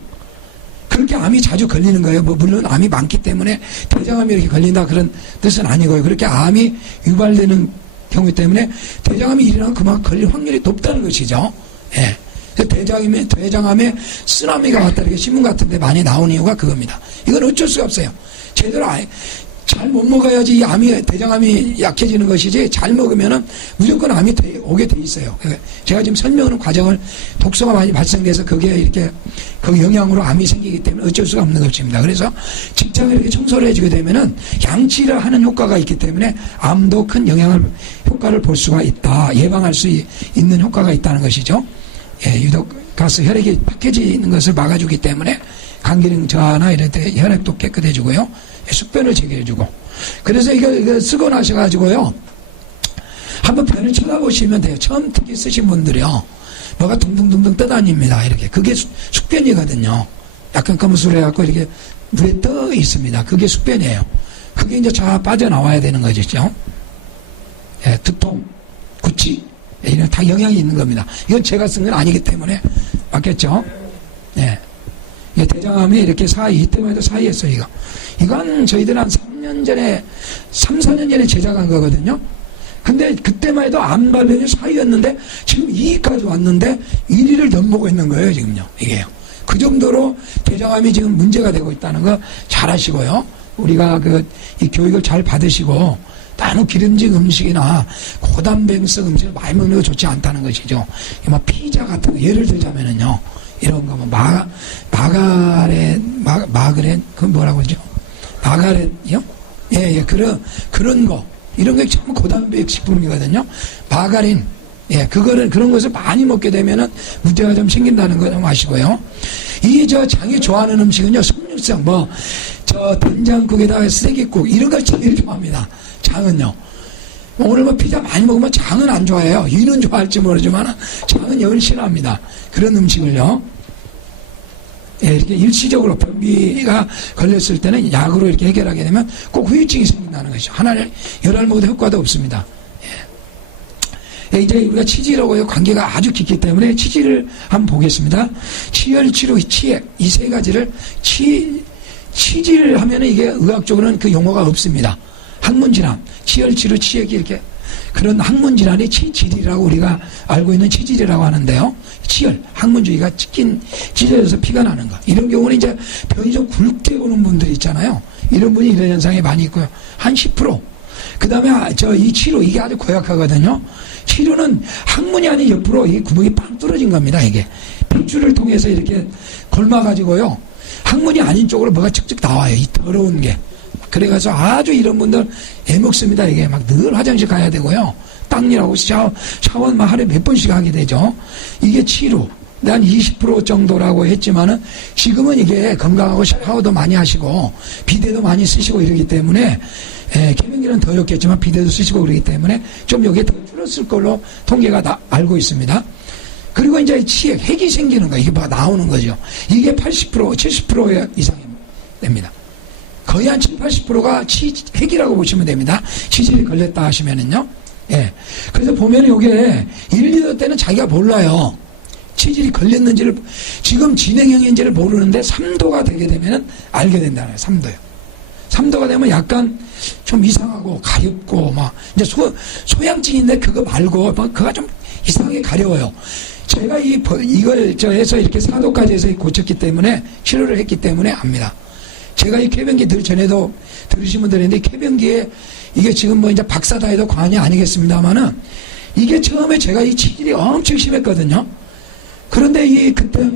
그렇게 암이 자주 걸리는 거예요. 물론 암이 많기 때문에 대장암이 이렇게 걸린다 그런 뜻은 아니고요. 그렇게 암이 유발되는 경우 때문에 대장암이 일어나면 그만큼 걸릴 확률이 높다는 것이죠. 예. 대장암에 쓰나미가 왔다 이렇게 신문 같은 데 많이 나오는 이유가 그겁니다. 이건 어쩔 수가 없어요. 제대로 잘 못 먹어야지 이 대장암이 약해지는 것이지 잘 먹으면은 무조건 암이 오게 돼 있어요. 제가 지금 설명하는 과정을 독소가 많이 발생돼서 그게 이렇게 그 영향으로 암이 생기기 때문에 어쩔 수가 없는 것입니다. 그래서 직장에 이렇게 청소를 해주게 되면은 양치를 하는 효과가 있기 때문에 암도 큰 효과를 볼 수가 있다. 예방할 수 있는 효과가 있다는 것이죠. 예, 유독 가스 혈액이 탁해지는 것을 막아주기 때문에 간기능 저하나 이럴 때 혈액도 깨끗해지고요. 숙변을 제거해주고. 그래서 이거 쓰고 나셔가지고요. 한번 변을 쳐다보시면 돼요. 처음 특히 쓰신 분들이요. 뭐가 둥둥둥둥 떠다닙니다. 이렇게. 그게 숙변이거든요. 약간 검은술해갖고 이렇게 물에 떠 있습니다. 그게 숙변이에요. 그게 이제 잘 빠져나와야 되는 거죠. 예, 두통, 구취. 이런 다 영향이 있는 겁니다. 이건 제가 쓴 건 아니기 때문에 맞겠죠? 예. 대장암이 이렇게 이때만 해도 사이였어요, 이건 저희들 한 3년 전에, 3, 4년 전에 제작한 거거든요. 근데 그때만 해도 암 발병이 사이였는데, 지금 2위까지 왔는데, 1위를 넘보고 있는 거예요, 지금요. 이게요. 그 정도로 대장암이 지금 문제가 되고 있다는 거 잘 아시고요. 우리가 이 교육을 잘 받으시고, 너무 기름진 음식이나 고단백성 음식을 많이 먹는 거 좋지 않다는 것이죠. 피자 같은 거, 예를 들자면은요. 이런 거, 마가렛, 그건 뭐라고 그러죠? 마가렛이요? 예, 그런 거. 이런 게 참 고단백 식품이거든요. 마가린. 예, 그런 것을 많이 먹게 되면은 문제가 좀 생긴다는 거 좀 아시고요. 장이 좋아하는 음식은요, 속육성, 된장국에다가 쓰레기국, 이런 걸 제일 좋아합니다. 장은요. 오늘 피자 많이 먹으면 장은 안 좋아해요. 이는 좋아할지 모르지만 장은 열 싫어합니다. 그런 음식을요. 예, 이렇게 일시적으로 변비가 걸렸을 때는 약으로 이렇게 해결하게 되면 꼭 후유증이 생긴다는 것이죠. 열알 먹어도 효과도 없습니다. 예, 이제 우리가 치질하고의 관계가 아주 깊기 때문에 치질을 한번 보겠습니다. 치열, 치료, 치액, 이 세 가지를 치질하면은 이게 의학적으로는 그 용어가 없습니다. 항문질환, 치열, 치료, 치액이 이렇게 그런 항문질환이 치질이라고 우리가 알고 있는 치질이라고 하는데요. 치열, 항문주위가 찢어져서 피가 나는 거. 이런 경우는 이제 병이 좀 굵게 오는 분들이 있잖아요. 이런 분이 이런 현상이 많이 있고요. 한 10%. 그 다음에 이 치료, 이게 아주 고약하거든요. 치료는 항문이 아닌 옆으로 이 구멍이 빵 뚫어진 겁니다. 이게 핏줄을 통해서 이렇게 골마가지고요. 항문이 아닌 쪽으로 뭐가 쭉쭉 나와요. 이 더러운 게. 그래가지고 아주 이런 분들 애먹습니다. 이게 막 늘 화장실 가야 되고요. 땀일하고 샤워 막 하루에 몇 번씩 하게 되죠. 이게 치료. 한 20% 정도라고 했지만은 지금은 이게 건강하고 샤워도 많이 하시고 비데도 많이 쓰시고 이러기 때문에 쾌변기는 더 였겠지만 비데도 쓰시고 그러기 때문에 좀 여기에 더 줄었을 걸로 통계가 알고 있습니다. 그리고 이제 치액, 핵이 생기는 거, 이게 막 나오는 거죠. 이게 80%, 70% 이상이 됩니다. 거의 한 7, 80%가 핵이라고 보시면 됩니다. 치질이 걸렸다 하시면은요. 예. 그래서 보면 요게 1, 2도 때는 자기가 몰라요. 치질이 걸렸는지를, 지금 진행형인지를 모르는데 3도가 되게 되면은 알게 된다는 거예요. 3도요. 3도가 되면 약간 좀 이상하고 가렵고 막 이제 소양증인데 그거 말고 그가 좀 이상하게 가려워요. 제가 이걸 해서 이렇게 4도까지 해서 고쳤기 때문에 치료를 했기 때문에 압니다. 제가 이 쾌변기 늘 전에도 들으신 분들이 있는데 쾌변기에 이게 지금 뭐 이제 박사다 해도 과언이 아니겠습니다만은 이게 처음에 제가 이 치질이 엄청 심했거든요. 그런데 그때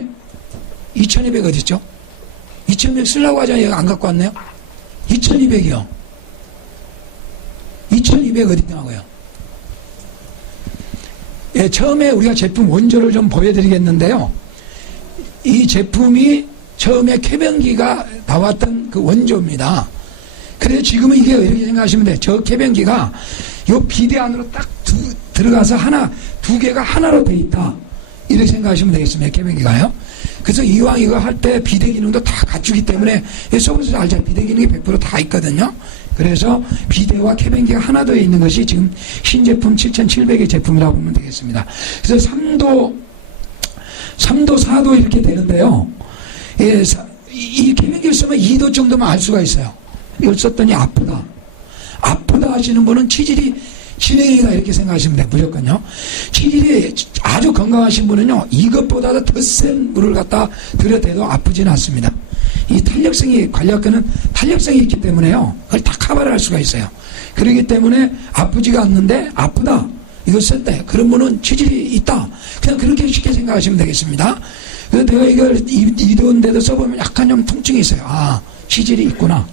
2200 어딨죠? 2200 쓰려고 하잖아요. 안 갖고 왔네요. 2200이요. 2200 어디냐고요. 예, 처음에 우리가 제품 원조를 좀 보여드리겠는데요. 이 제품이 처음에 쾌변기가 나왔던 그 원조입니다. 그래서 지금은 이게 이렇게 생각하시면 돼요. 저 쾌변기가 요 비대 안으로 딱 들어가서 두 개가 하나로 돼 있다. 이렇게 생각하시면 되겠습니다. 쾌변기가요. 그래서 이왕 이거 할 때 비대 기능도 다 갖추기 때문에 서울에서 알죠. 비대 기능이 100% 다 있거든요. 그래서 비대와 쾌변기가 하나 더 있는 것이 지금 신제품 7700의 제품이라고 보면 되겠습니다. 그래서 3도, 4도 이렇게 되는데요. 예, 이 쾌변기를 쓰면 2도 정도만 알 수가 있어요. 이걸 썼더니 아프다 하시는 분은 치질이 진행이다 이렇게 생각하시면 돼요. 무조건요. 치질이 아주 건강하신 분은요, 이것보다도 더 센 물을 갖다 들여대도 아프지는 않습니다. 이 탄력성이, 관리학과는 탄력성이 있기 때문에요, 그걸 다 커버를 할 수가 있어요. 그렇기 때문에 아프지가 않는데 아프다, 이거 썼대, 그런 분은 치질이 있다, 그냥 그렇게 쉽게 생각하시면 되겠습니다. 그래서 내가 이걸 2도인데도 써보면 약간 좀 통증이 있어요. 아, 치질이 있구나.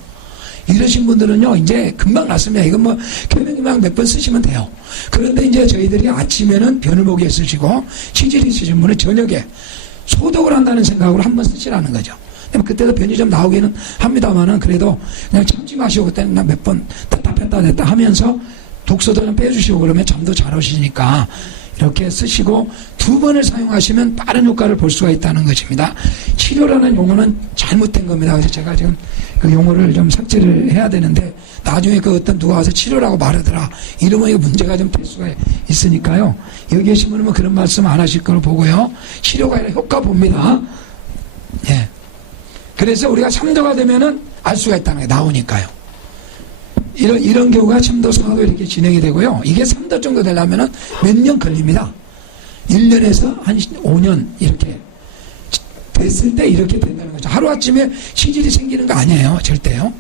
이러신 분들은요, 이제 금방 낫습니다. 이건 뭐, 쾌변기만 몇 번 쓰시면 돼요. 그런데 이제 저희들이 아침에는 변을보기에 쓰시고, 치질이 있으신 분은 저녁에 소독을 한다는 생각으로 한번 쓰시라는 거죠. 그때도 변이 좀 나오기는 합니다만은, 그래도 그냥 참지 마시고, 그때는 몇 번 뺐다 냈다 하면서 독소도 좀 빼주시고 그러면 잠도 잘 오시니까, 이렇게 쓰시고 2번을 사용하시면 빠른 효과를 볼 수가 있다는 것입니다. 치료라는 용어는 잘못된 겁니다. 그래서 제가 지금 그 용어를 좀 삭제를 해야 되는데, 나중에 그 어떤 누가 와서 치료라고 말하더라 이러면 이거 문제가 좀 될 수가 있으니까요. 여기 계신 분은 뭐 그런 말씀 안 하실 걸로 보고요. 치료가 아니라 효과 봅니다. 예. 그래서 우리가 3도가 되면은 알 수가 있다는 게 나오니까요. 이런 경우가 3도, 4도 이렇게 진행이 되고요. 이게 3도 정도 되려면은 몇 년 걸립니다. 1년에서 한 5년 이렇게 됐을 때 이렇게 된다는 거죠. 하루아침에 치질이 생기는 거 아니에요. 절대요.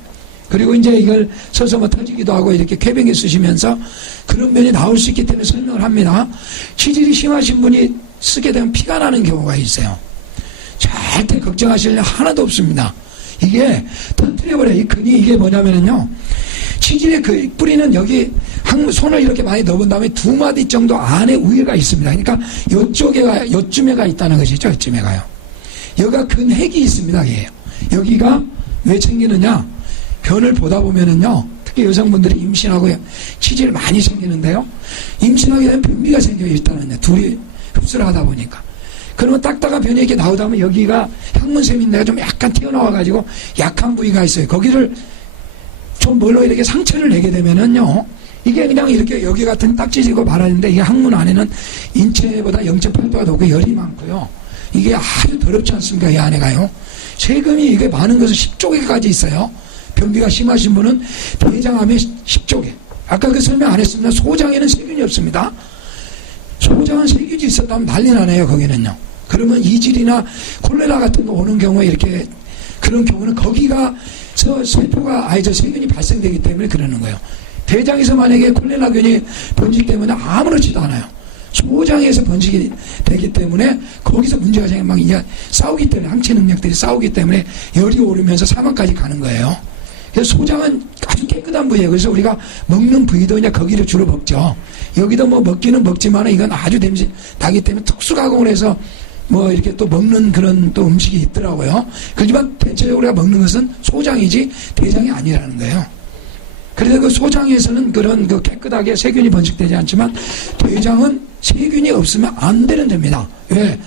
그리고 이제 이걸 서서 뭐 터지기도 하고 이렇게 쾌변기 쓰시면서 그런 면이 나올 수 있기 때문에 설명을 합니다. 치질이 심하신 분이 쓰게 되면 피가 나는 경우가 있어요. 절대 걱정하실 일 하나도 없습니다. 이게 터뜨려버려요. 이 근이 이게 뭐냐면요. 치질의 그 뿌리는 여기 손을 이렇게 많이 넣어본 다음에 2마디 정도 안에 우유가 있습니다. 그러니까 요쯤에가 있다는 것이죠. 요쯤에가요. 여기가 근 핵이 있습니다. 여기가 왜 생기느냐? 변을 보다 보면은요, 특히 여성분들이 임신하고 치질 많이 생기는데요. 임신하게 되면 변비가 생겨요. 일단은 둘이 흡수를 하다 보니까. 그러면 딱딱한 변이 이렇게 나오다 보면 여기가 항문샘인데가 좀 약간 튀어나와가지고 약한 부위가 있어요. 거기를 좀 뭘로 이렇게 상처를 내게 되면은요, 이게 그냥 이렇게 여기 같은 딱지지고 말하는데, 이게 항문 안에는 인체보다 0.8도가 높고 열이 많고요. 이게 아주 더럽지 않습니까? 이 안에가요. 세균이 이게 많은 것은 10조개까지 있어요. 변비가 심하신 분은 대장암에 10조개. 아까 그 설명 안 했습니다. 소장에는 세균이 없습니다. 소장은 세균이 있었다면 난리 나네요. 거기는요. 그러면 이질이나 콜레라 같은 거 오는 경우에 이렇게, 그런 경우는 거기가 세균이 발생되기 때문에 그러는 거예요. 대장에서 만약에 콜레라균이 번식되면 아무렇지도 않아요. 소장에서 번식이 되기 때문에 거기서 문제가 생겨 막 이제 싸우기 때문에, 항체 능력들이 싸우기 때문에 열이 오르면서 사망까지 가는 거예요. 그래서 소장은 아주 깨끗한 부위예요. 그래서 우리가 먹는 부위도 이제 거기를 주로 먹죠. 여기도 뭐 먹기는 먹지만 이건 아주 냄새 나기 때문에 특수 가공을 해서 뭐 이렇게 또 먹는 그런 또 음식이 있더라고요. 그렇지만 대체적으로 우리가 먹는 것은 소장이지 대장이 아니라는 거예요. 그래서 그 소장에서는 그런 그 깨끗하게 세균이 번식되지 않지만 대장은 세균이 없으면 안 되는 데입니다. 왜?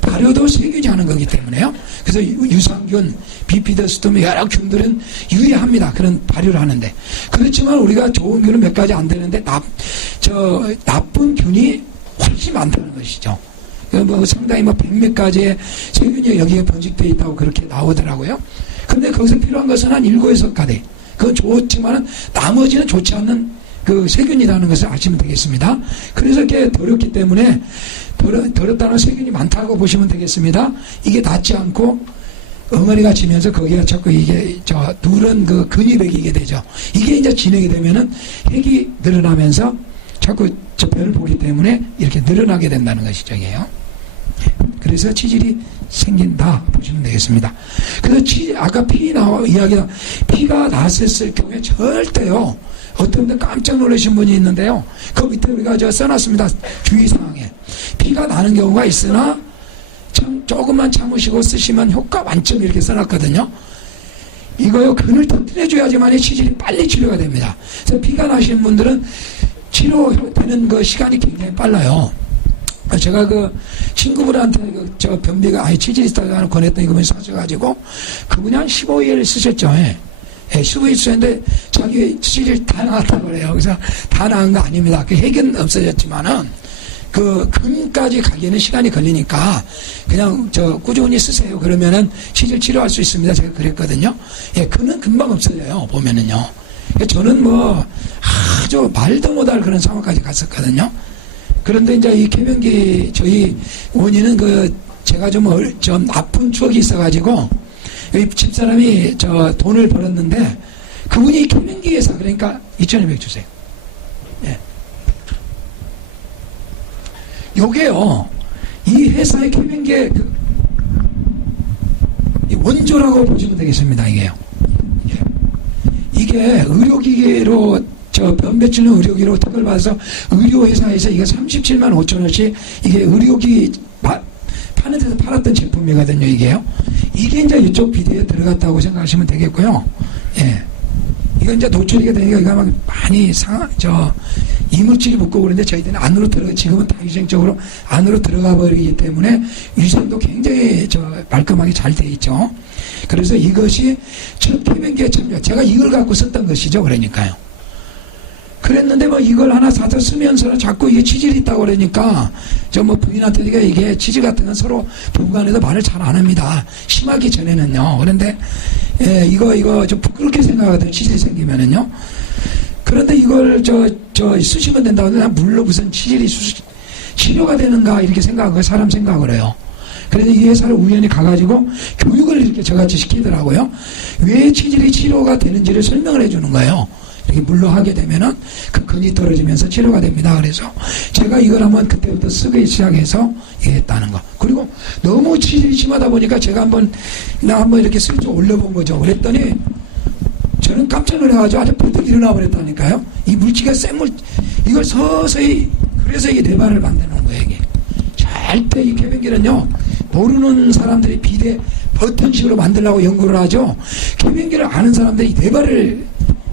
발효도 세균이 하는 거기 때문에요. 그래서 유산균, 비피더스트 여러 균들은 유의합니다. 그런 발효를 하는데. 그렇지만 우리가 좋은 균은 몇 가지 안 되는데 나쁜 균이 훨씬 많다는 것이죠. 뭐 상당히 뭐 100몇 가지의 세균이 여기에 번식되어 있다고 그렇게 나오더라고요. 근데 거기서 필요한 것은 한 7, 8가지. 그건 좋지만은 나머지는 좋지 않는 그 세균이라는 것을 아시면 되겠습니다. 그래서 이렇게 더럽기 때문에 더럽다는 세균이 많다고 보시면 되겠습니다. 이게 닿지 않고 엉어리가 지면서 거기가 자꾸 이게 누런 그 근이 배기게 되죠. 이게 이제 진행이 되면은 핵이 늘어나면서 자꾸 저 변을 보기 때문에 이렇게 늘어나게 된다는 것이죠. 이게요. 그래서 치질이 생긴다 보시면 되겠습니다. 그래서 아까 피가 났었을 경우에 절대요. 어떤 분들 깜짝 놀라신 분이 있는데요. 그 밑에 우리가 써놨습니다. 주의사항에. 피가 나는 경우가 있으나 참 조금만 참으시고 쓰시면 효과 만점 이렇게 써놨거든요. 이거요. 근을 터뜨려줘야지만 치질이 빨리 치료가 됩니다. 그래서 피가 나시는 분들은 치료되는 그 시간이 굉장히 빨라요. 제가 그 친구분한테 저 변비가 치질이 있다고 권했더니 그분이 사셔가지고 그분이 한 15일 쓰셨죠. 예. 15일 쓰셨는데 자기 치질이 다 나았다고 그래요. 그래서 다 나은 거 아닙니다. 그 핵은 없어졌지만은 그 근까지 가기에는 시간이 걸리니까 그냥 꾸준히 쓰세요. 그러면은 치질 치료할 수 있습니다. 제가 그랬거든요. 예, 근은 금방 없어져요. 보면은요. 저는 뭐 아주 말도 못할 그런 상황까지 갔었거든요. 그런데 이제 이 쾌변기 저희 원인은 제가 좀 나쁜 추억이 있어가지고 이 집사람이 돈을 벌었는데 그분이 쾌변기 회사 그러니까 2,200 주세요. 예. 요게요 이 회사의 쾌변기의 원조라고 보시면 되겠습니다. 이게요. 예. 이게 의료기계로 변배치는 의료기로 특허를 받아서 의료회사에서 이게 37만 5천 원씩 이게 의료기 파는 데서 팔았던 제품이거든요. 이게요. 이게 이제 이쪽 비대에 들어갔다고 생각하시면 되겠고요. 예. 이거 이제 노출이 되니까 이거 막 많이 이물질이 묻고 그러는데 저희들은 안으로 지금은 다 위생적으로 안으로 들어가 버리기 때문에 위생도 굉장히 말끔하게 잘 돼 있죠. 그래서 이것이 첫 쾌변기에 참여. 제가 이걸 갖고 썼던 것이죠. 그러니까요. 그랬는데 뭐 이걸 하나 사서 쓰면서 자꾸 이게 치질이 있다고 그러니까 부인한테 이게 치질 같은 건 서로 부부간에도 말을 잘 안 합니다. 심하기 전에는요. 그런데 이거 좀 부끄럽게 생각하거든요. 치질이 생기면은요. 그런데 이걸 쓰시면 된다고 하는데 물론 무슨 치질이 치료가 되는가 이렇게 생각하고 사람 생각을 해요. 그래서 이 회사를 우연히 가가지고 교육을 이렇게 저같이 시키더라고요. 왜 치질이 치료가 되는지를 설명을 해주는 거예요. 이렇게 물로 하게 되면은 그 근이 떨어지면서 치료가 됩니다. 그래서 제가 이걸 한번 그때부터 쓰기 시작해서 했다는 거. 그리고 너무 치질이 심하다 보니까 제가 한번 이렇게 슬쩍 올려본 거죠. 그랬더니 저는 깜짝 놀라가지고 아주 부득 일어나 버렸다니까요. 이 물기가 이걸 서서히 그래서 이게 내발을 만드는 거예요. 이게 절대 이 쾌변기는요 모르는 사람들이 비대 버튼식으로 만들려고 연구를 하죠. 쾌변기를 아는 사람들이 내발을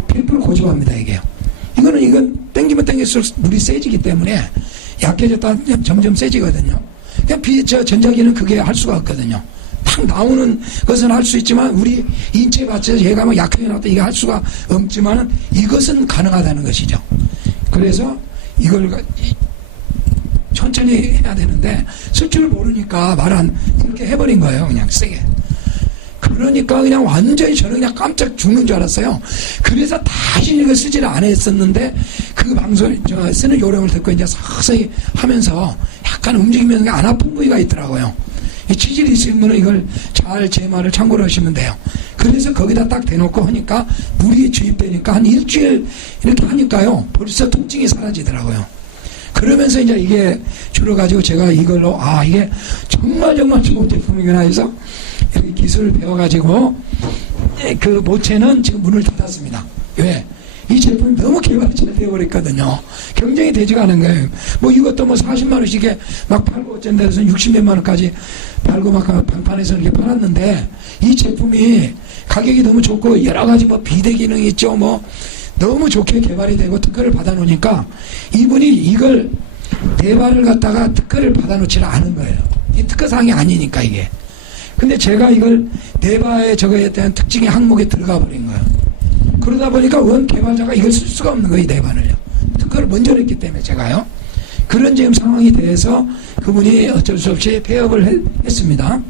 100% 고집합니다. 이게요. 이건 땡기면 땡길수록 물이 세지기 때문에 약해졌다 점점 세지거든요. 그러니까 전자기는 그게 할 수가 없거든요. 탁 나오는 것은 할 수 있지만 우리 인체에 받쳐서 얘가 뭐 약하게 나왔다 이게 할 수가 없지만은 이것은 가능하다는 것이죠. 그래서 이걸 천천히 해야 되는데 쓸 줄 모르니까 그렇게 해버린 거예요. 그냥 세게. 그러니까 그냥 완전히 저는 그냥 깜짝 죽는 줄 알았어요. 그래서 다시 이거 쓰지를 안 했었는데 그 방송 쓰는 요령을 듣고 이제 서서히 하면서 약간 움직이면서 안 아픈 부위가 있더라고요. 이 치질이 있으면 이걸 제 말을 참고로 하시면 돼요. 그래서 거기다 딱 대놓고 하니까 물이 주입되니까 한 일주일 이렇게 하니까요 벌써 통증이 사라지더라고요. 그러면서 이제 이게 줄어가지고 제가 이걸로 이게 정말 좋은 제품이구나 해서 이렇게 기술을 배워가지고 그 모체는 지금 문을 닫았습니다. 왜? 이 제품이 너무 개발이 잘 되어버렸거든요. 경쟁이 되지가 않은 거예요. 뭐 이것도 뭐 40만원씩에 막 팔고 어쩐 데서 60몇만 원까지 팔고 막 방판에서 이렇게 팔았는데 이 제품이 가격이 너무 좋고 여러 가지 뭐 비대 기능이 있죠. 뭐 너무 좋게 개발이 되고 특허를 받아놓으니까 이분이 이걸 대발을 갖다가 특허를 받아놓지를 않은 거예요. 이 특허사항이 아니니까 이게. 근데 제가 이걸 네바의 저거에 대한 특징의 항목에 들어가 버린 거예요. 그러다 보니까 원 개발자가 이걸 쓸 수가 없는 거예요, 이 네바를요. 특허를 먼저 냈기 때문에 제가요. 그런 지금 상황이 돼서 그분이 어쩔 수 없이 폐업을 했습니다.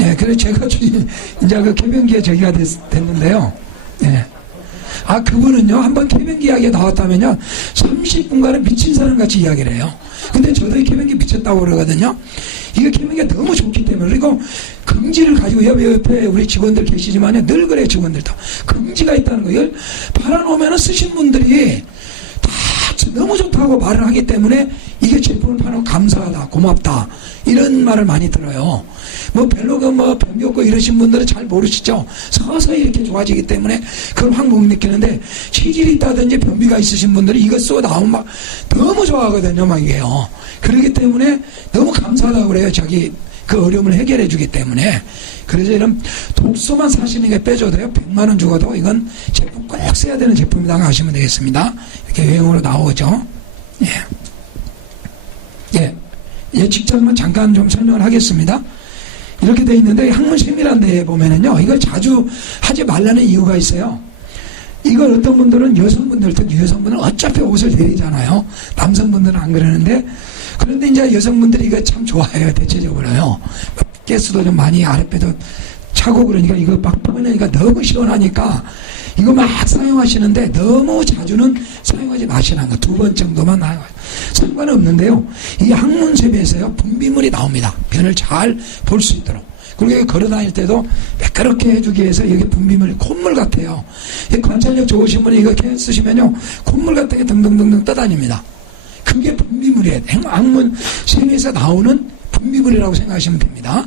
예, 그래서 제가 이제 그 개변기에 저기가 됐는데요. 예. 아, 그분은요, 한번 개변기 이야기가 나왔다면요, 30분간은 미친 사람 같이 이야기를 해요. 근데 저도 이 개변기 미쳤다고 그러거든요. 이게 개변기가 너무 좋기 때문에. 그리고 긍지를 가지고 옆에 우리 직원들 계시지만요, 늘 그래요, 직원들도. 긍지가 있다는 거. 이걸 팔아놓으면 쓰신 분들이 다 너무 좋다고 말을 하기 때문에 이게 제품을 팔아놓고 감사하다, 고맙다. 이런 말을 많이 들어요. 뭐 별로 변비 없고 이러신 분들은 잘 모르시죠. 서서히 이렇게 좋아지기 때문에 그걸 확 못 느끼는데 체질이 있다든지 변비가 있으신 분들이 이거 쏘 나오면 막 너무 좋아하거든요. 막 이게요. 그렇기 때문에 너무 감사하다고 그래요. 자기 그 어려움을 해결해 주기 때문에. 그래서 이런 독소만 사시는 게 빼줘도요, 100만 원 주고도 이건 제품 꼭 써야 되는 제품이라고 하시면 되겠습니다. 이렇게 유행어로 나오죠. 예. 예. 예측장만 잠깐 좀 설명을 하겠습니다. 이렇게 돼 있는데 항문세밀한 데에 보면은요, 이걸 자주 하지 말라는 이유가 있어요. 이걸 어떤 분들은 여성분들, 특히 여성분들은 어차피 옷을 내리잖아요. 남성분들은 안 그러는데, 그런데 이제 여성분들이 이거 참 좋아해요, 대체적으로요. 가스도 좀 많이 아랫배도 차고 그러니까 이거 막 뻗으니까 너무 시원하니까 이거 막 사용하시는데 너무 자주는 사용하지 마시라는 거. 2번 정도만 상관없는데요. 이 항문세미에서요, 분비물이 나옵니다. 변을 잘 볼 수 있도록. 그리고 걸어 다닐 때도 매끄럽게 해주기 위해서 여기 분비물, 콧물 같아요. 관찰력 좋으신 분이 이거 쓰시면요, 콧물 같은 게 등등등등 떠다닙니다. 그게 분비물이에요. 항문세미에서 나오는 분비물이라고 생각하시면 됩니다.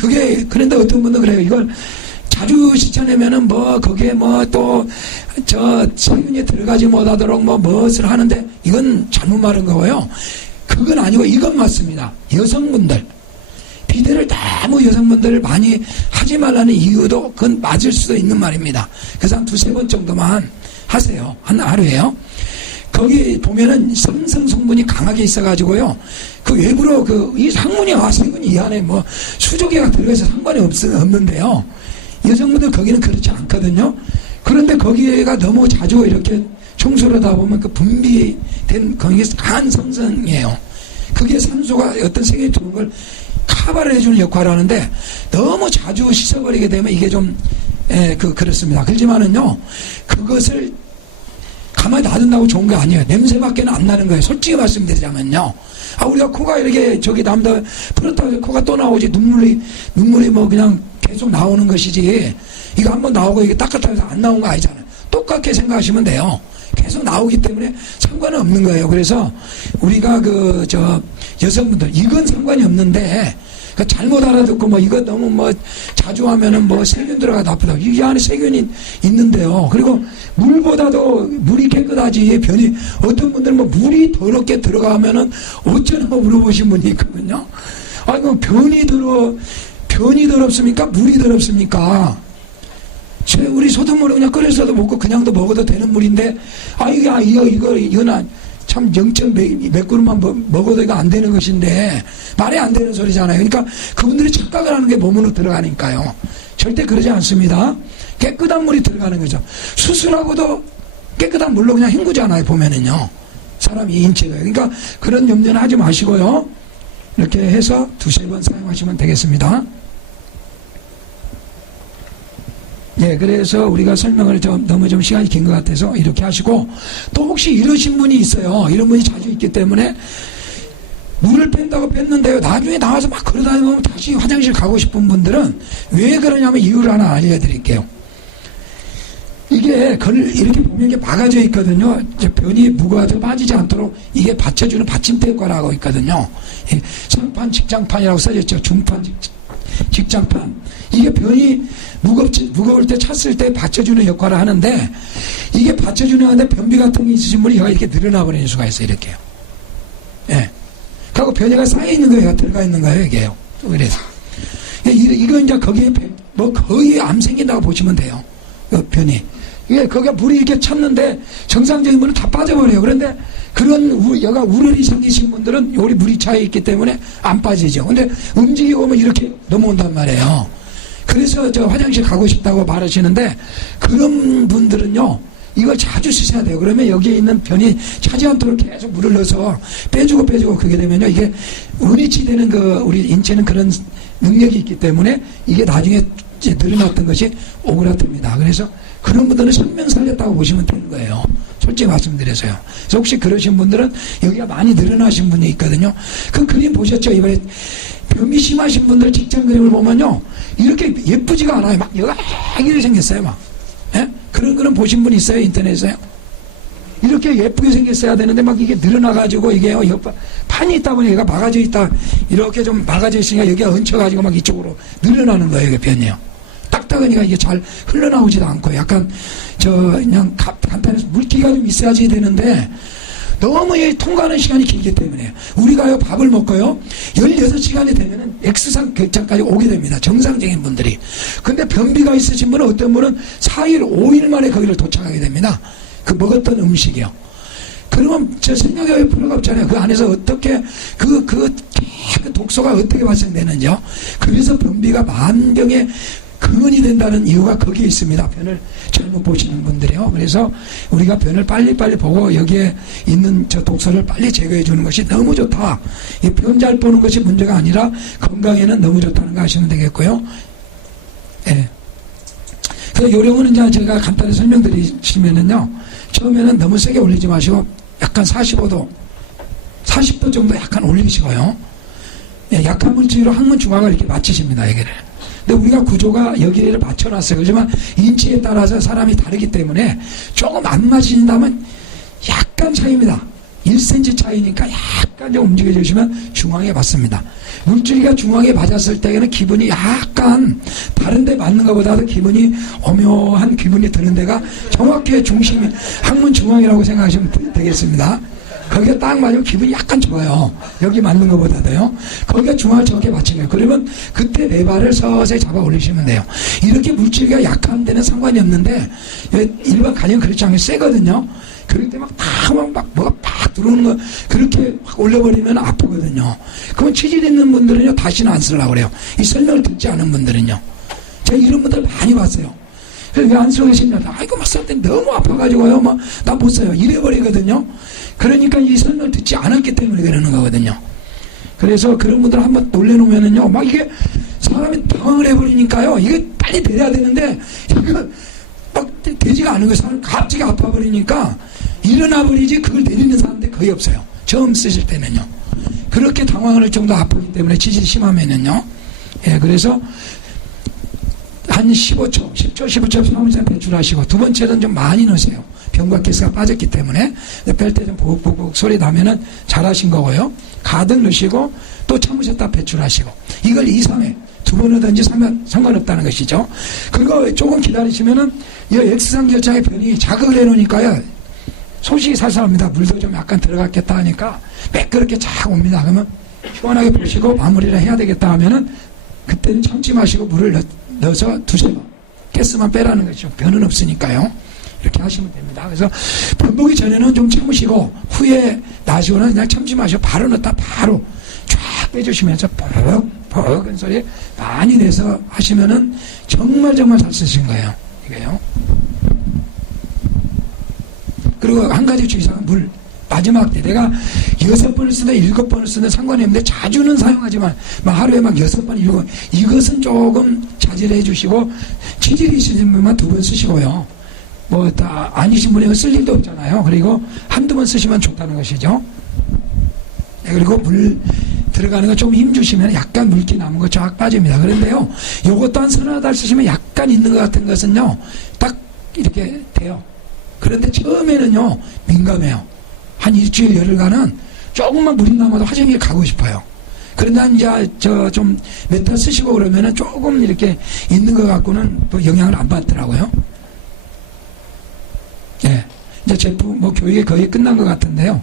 그게, 그런데 어떤 분도 그래요. 이걸 자주 씻어내면은 뭐, 거기에 뭐 또, 세균이 들어가지 못하도록 무엇을 하는데, 이건 잘못 말한 거고요. 그건 아니고, 이건 맞습니다. 여성분들. 비대를 너무 여성분들을 많이 하지 말라는 이유도 그건 맞을 수도 있는 말입니다. 그래서 한 2-3번 정도만 하세요. 한 하루에요. 거기 보면은 생성 성분이 강하게 있어가지고요. 그 외부로 이 항문이 세균이 이 안에 뭐 수조기가 들어가서 상관이 없는데요. 여성분들 거기는 그렇지 않거든요. 그런데 거기가 너무 자주 이렇게 청소를 하다 보면 그 분비된 거기에 강한 성성이에요. 그게 산소가 어떤 세균이 들어온 걸 카바를 해주는 역할을 하는데 너무 자주 씻어버리게 되면 이게 좀, 그렇습니다. 그렇지만은요, 그것을 가만히 놔둔다고 좋은 게 아니에요. 냄새밖에는 안 나는 거예요. 솔직히 말씀드리자면요. 아, 우리가 코가 이렇게 남다 풀었다고 해서 코가 또 나오지. 눈물이 뭐 그냥 계속 나오는 것이지. 이거 한번 나오고 이게 닦았다 해서 안 나온 거 아니잖아요. 똑같게 생각하시면 돼요. 계속 나오기 때문에 상관은 없는 거예요. 그래서 우리가 여성분들, 이건 상관이 없는데, 잘못 알아듣고 이거 너무 자주 하면은 세균 들어가 나쁘다고. 이 안에 세균이 있는데요. 그리고 물보다도 물이 깨끗하지, 어떤 분들은 물이 더럽게 들어가면은 어쩌나 물어보신 분이 있거든요. 아, 이거 변이 더럽습니까? 물이 더럽습니까? 우리 소독물을 그냥 끓여서도 먹고 그냥도 먹어도 되는 물인데, 이거는 참 0. 몇 그릇만 먹어도 이거 안 되는 것인데, 말이 안 되는 소리잖아요. 그러니까 그분들이 착각을 하는 게 몸으로 들어가니까요. 절대 그러지 않습니다. 깨끗한 물이 들어가는 거죠. 수술하고도 깨끗한 물로 그냥 헹구잖아요, 보면은요. 사람이 인체가. 그러니까 그런 염려는 하지 마시고요. 이렇게 해서 2-3번 사용하시면 되겠습니다. 예, 그래서 우리가 설명을 너무 좀 시간이 긴 것 같아서 이렇게 하시고, 또 혹시 이러신 분이 있어요. 이런 분이 자주 있기 때문에 물을 뺀다고 뺐는데요, 나중에 나와서 막 걸어다니면 다시 화장실 가고 싶은 분들은 왜 그러냐면 이유를 하나 알려드릴게요. 이게 이렇게 보면 이게 막아져 있거든요. 변이 무거워서 빠지지 않도록 이게 받쳐주는 받침대 효과라고 있거든요. 상판, 직장판이라고 써졌죠. 중판, 직장판. 이게 변이 무거울 때 찼을 때 받쳐주는 역할을 하는데, 이게 받쳐주는 한데 변비 같은 게 있으신 분이 얘가 이렇게 늘어나 버리는 수가 있어요, 이렇게요. 예. 그리고 변이가 쌓여있는 거예요, 들어가 있는 거예요, 이게요. 그래서. 이거 이제 거기에 뭐 거의 암 생긴다고 보시면 돼요. 그 변이. 이게 거기가 물이 이렇게 찼는데 정상적인 물은 다 빠져버려요. 그런데 그런 여가 우려이 생기신 분들은 요리 물이 차여 있기 때문에 안 빠지죠. 근데 움직이고 오면 이렇게 넘어온단 말이에요. 그래서 저 화장실 가고 싶다고 말하시는데, 그런 분들은요, 이걸 자주 쓰셔야 돼요. 그러면 여기에 있는 변이 차지 않도록 계속 물을 넣어서 빼주고 그게 되면요, 이게 원위치되는 우리 인체는 그런 능력이 있기 때문에 이게 나중에 이제 늘어났던 것이 오그라듭니다. 그래서 그런 분들은 생명 살렸다고 보시면 되는 거예요. 솔직히 말씀드려서요. 그래서 혹시 그러신 분들은 여기가 많이 늘어나신 분이 있거든요. 그 그림 보셨죠? 이번에 변비 심하신 분들 직장 그림을 보면요, 이렇게 예쁘지가 않아요. 막 여기를 생겼어요. 막. 예? 그런 거는 보신 분 있어요? 인터넷에요? 이렇게 예쁘게 생겼어야 되는데 막 이게 늘어나가지고 이게 판이 있다 보니 얘가 막아져 있다, 이렇게 좀 막아져 있으니까 여기가 얹혀가지고 막 이쪽으로 늘어나는 거예요. 이게 변이요. 딱딱하니까 이게 잘 흘러나오지도 않고 약간 그냥 간단해서 물기가 좀 있어야지 되는데, 너무 통과하는 시간이 길기 때문에 우리가요 밥을 먹고요 16시간이 되면은 X상 결장까지 오게 됩니다. 정상적인 분들이. 근데 변비가 있으신 분은 어떤 분은 4일 5일 만에 거기를 도착하게 됩니다. 그 먹었던 음식이요. 그러면 저 생각할 필요가 없잖아요. 그 안에서 어떻게 그 독소가 어떻게 발생되는지요. 그래서 변비가 만병의 근원이 된다는 이유가 거기에 있습니다. 변을 잘못 보시는 분들이요. 그래서 우리가 변을 빨리빨리 보고 여기에 있는 저 독소를 빨리 제거해 주는 것이 너무 좋다. 이 변 잘 보는 것이 문제가 아니라 건강에는 너무 좋다는 거 아시면 되겠고요. 예. 그래서 요령은 이제 제가 간단히 설명드리시면은요, 처음에는 너무 세게 올리지 마시고 약간 40도 정도 약간 올리시고요. 예, 약한 물질로 항문 중앙을 이렇게 맞추십니다. 여기를. 근데 우리가 구조가 여기를 맞춰놨어요. 그렇지만 인치에 따라서 사람이 다르기 때문에 조금 안 맞으신다면 약간 차이입니다. 1cm 차이니까 약간 좀 움직여 주시면 중앙에 맞습니다. 물줄기가 중앙에 맞았을 때에는 기분이 약간 다른 데 맞는 것보다도 기분이 오묘한 기분이 드는 데가 정확히 중심이 항문 중앙이라고 생각하시면 되겠습니다. 거기가 딱 맞으면 기분이 약간 좋아요. 여기 맞는 것보다도요. 거기가 중앙을 정확히 맞추면, 그러면 그때 네 발을 서서히 잡아 올리시면 돼요. 이렇게 물질기가 약한 데는 상관이 없는데, 일반 간염 그렇지 않게 세거든요. 그럴 때 막 뭐가 팍 들어오는 거 그렇게 확 올려버리면 아프거든요. 그러면 치질 있는 분들은요, 다시는 안 쓰려고 그래요. 이 설명을 듣지 않은 분들은요. 제가 이런 분들 많이 봤어요. 그래서 왜 안 쓰고 계십니까? 이거 막 쓸 때 너무 아파가지고요, 나 못 써요. 이래버리거든요. 그러니까 이 설명을 듣지 않았기 때문에 그러는 거거든요. 그래서 그런 분들 한번 놀래놓으면은요, 막 이게 사람이 당황을 해버리니까요, 이게 빨리 내려야 되는데, 이거 막 되지가 않은 거예요. 사람 갑자기 아파버리니까 일어나버리지 그걸 내리는 사람들 거의 없어요. 처음 쓰실 때는요. 그렇게 당황을 할 정도 아프기 때문에 지질이 심하면은요. 예, 그래서 한 15초, 15초 배출하시고, 두 번째는 좀 많이 넣으세요. 병과 가스가 빠졌기 때문에. 뺄 때 좀 보곡보곡 소리 나면은 잘하신 거고요. 가득 넣으시고, 또 참으셨다 배출하시고. 이걸 2, 3회, 두 번 하든지 상관없다는 것이죠. 그리고 조금 기다리시면은, 이 X상 결장의 변이 자극을 해놓으니까요, 소식이 살살합니다. 물도 좀 약간 들어갔겠다 하니까, 매끄럽게 쫙 옵니다. 그러면, 시원하게 보시고 마무리를 해야 되겠다 하면은, 그때는 참지 마시고 물을 넣어서 두세요. 가스만 빼라는 거죠. 변은 없으니까요. 이렇게 하시면 됩니다. 그래서 변보기 전에는 좀 참으시고 후에 나시고는 그냥 참지 마시고 바로 넣었다 바로 쫙 빼주시면서 퍽퍽한 소리 많이 내서 하시면은 정말 잘 쓰신 거예요. 이게요. 그리고 한 가지 주의사항은 물. 마지막 때 내가 6번을 쓰든 7번을 쓰든 상관이 없는데 자주는 사용하지만 하루에 막 6번, 7번 이것은 조금 자제를 해주시고 체질이 있으신 분만 2번 쓰시고요. 뭐 다 아니신 분은 쓸 일도 없잖아요. 그리고 한두 번 쓰시면 좋다는 것이죠. 네, 그리고 물 들어가는 거 좀 힘 주시면 약간 물기 남은 거 쫙 빠집니다. 그런데요, 요것도 한 서너 달 쓰시면 약간 있는 것 같은 것은요, 딱 이렇게 돼요. 그런데 처음에는요, 민감해요. 한 일주일 열흘간은 조금만 물이 남아도 화장실 가고 싶어요. 그러나 이제 좀 몇 달 쓰시고 그러면은 조금 이렇게 있는 것 갖고는 또 영향을 안 받더라고요. 예. 이제 제품 뭐 교육이 거의 끝난 것 같은데요.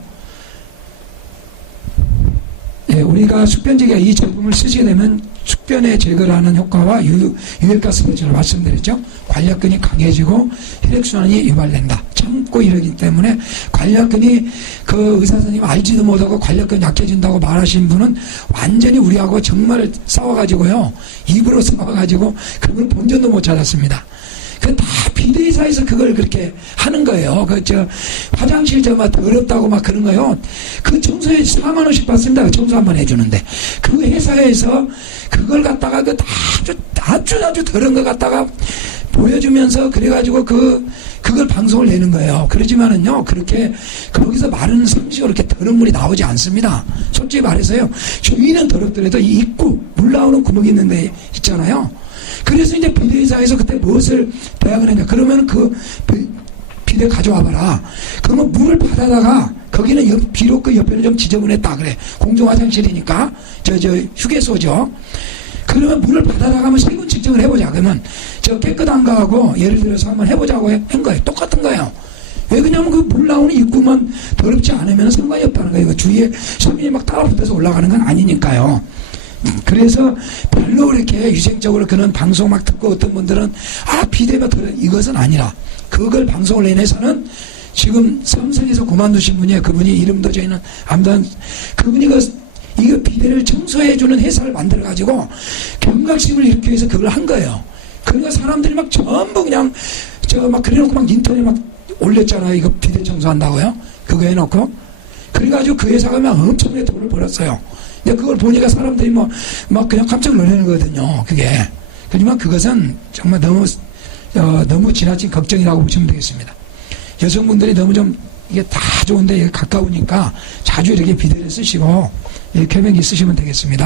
예, 우리가 숙변제가 이 제품을 쓰게 되면 숙변에 제거를 하는 효과와 유혈가스 배출을 말씀드렸죠. 관략근이 강해지고 혈액순환이 유발된다. 참고 이러기 때문에 관략근이 그 의사 선생님 알지도 못하고 관략근 약해진다고 말하신 분은 완전히 우리하고 정말 싸워가지고요. 입으로 싸워가지고 그걸 본전도 못 찾았습니다. 그 다 비대회사에서 그걸 그렇게 하는 거예요. 화장실 막 더럽다고 막 그런 거요. 그 청소에 4만원씩 받습니다. 청소 한번 해주는데. 그 회사에서 그걸 갖다가 아주 더러운 거 갖다가 보여주면서 그래가지고 그걸 방송을 내는 거예요. 그러지만은요, 그렇게 거기서 마른 상식으로 그렇게 더러운 물이 나오지 않습니다. 솔직히 말해서요, 주위는 더럽더라도 이 입구, 물 나오는 구멍이 있는데 있잖아요. 그래서 이제 비대회사에서 그때 무엇을 대학을 했냐. 그러면 그 비대 가져와봐라. 그러면 물을 받아다가 거기는 비록 그 옆에는 좀 지저분했다 그래. 공중화장실이니까 휴게소죠. 그러면 물을 받아다가 한번 세균 측정을 해보자. 그러면 깨끗한 거하고 예를 들어서 한번 해보자고 한 거예요. 똑같은 거예요. 왜 그러냐면 그 물 나오는 입구만 더럽지 않으면 상관이 없다는 거예요. 그 주위에 서민이 막 따라붙어서 올라가는 건 아니니까요. 그래서 별로 그렇게 위생적으로 그런 방송 막 듣고 어떤 분들은 비대가 이것은 아니라 그걸 방송을 내내서는 지금 삼성에서 그만두신 분이에요. 그분이 이름도 저희는 아무튼 그분이 이거 비대를 청소해주는 회사를 만들어가지고 경각심을 일으키기 위해서 그걸 한 거예요. 그러니까 사람들이 막 전부 그냥 막 그래놓고 막 인터넷 막 올렸잖아요. 이거 비대 청소한다고요. 그거 해놓고 그래가지고 그 회사가 막 엄청나게 돈을 벌었어요. 근데 그걸 보니까 사람들이 막 그냥 깜짝 놀라는 거거든요. 그게. 하지만 그것은 정말 너무 지나친 걱정이라고 보시면 되겠습니다. 여성분들이 너무 좀 이게 다 좋은데 가까우니까 자주 이렇게 비대를 쓰시고 쾌변기 쓰시면 되겠습니다.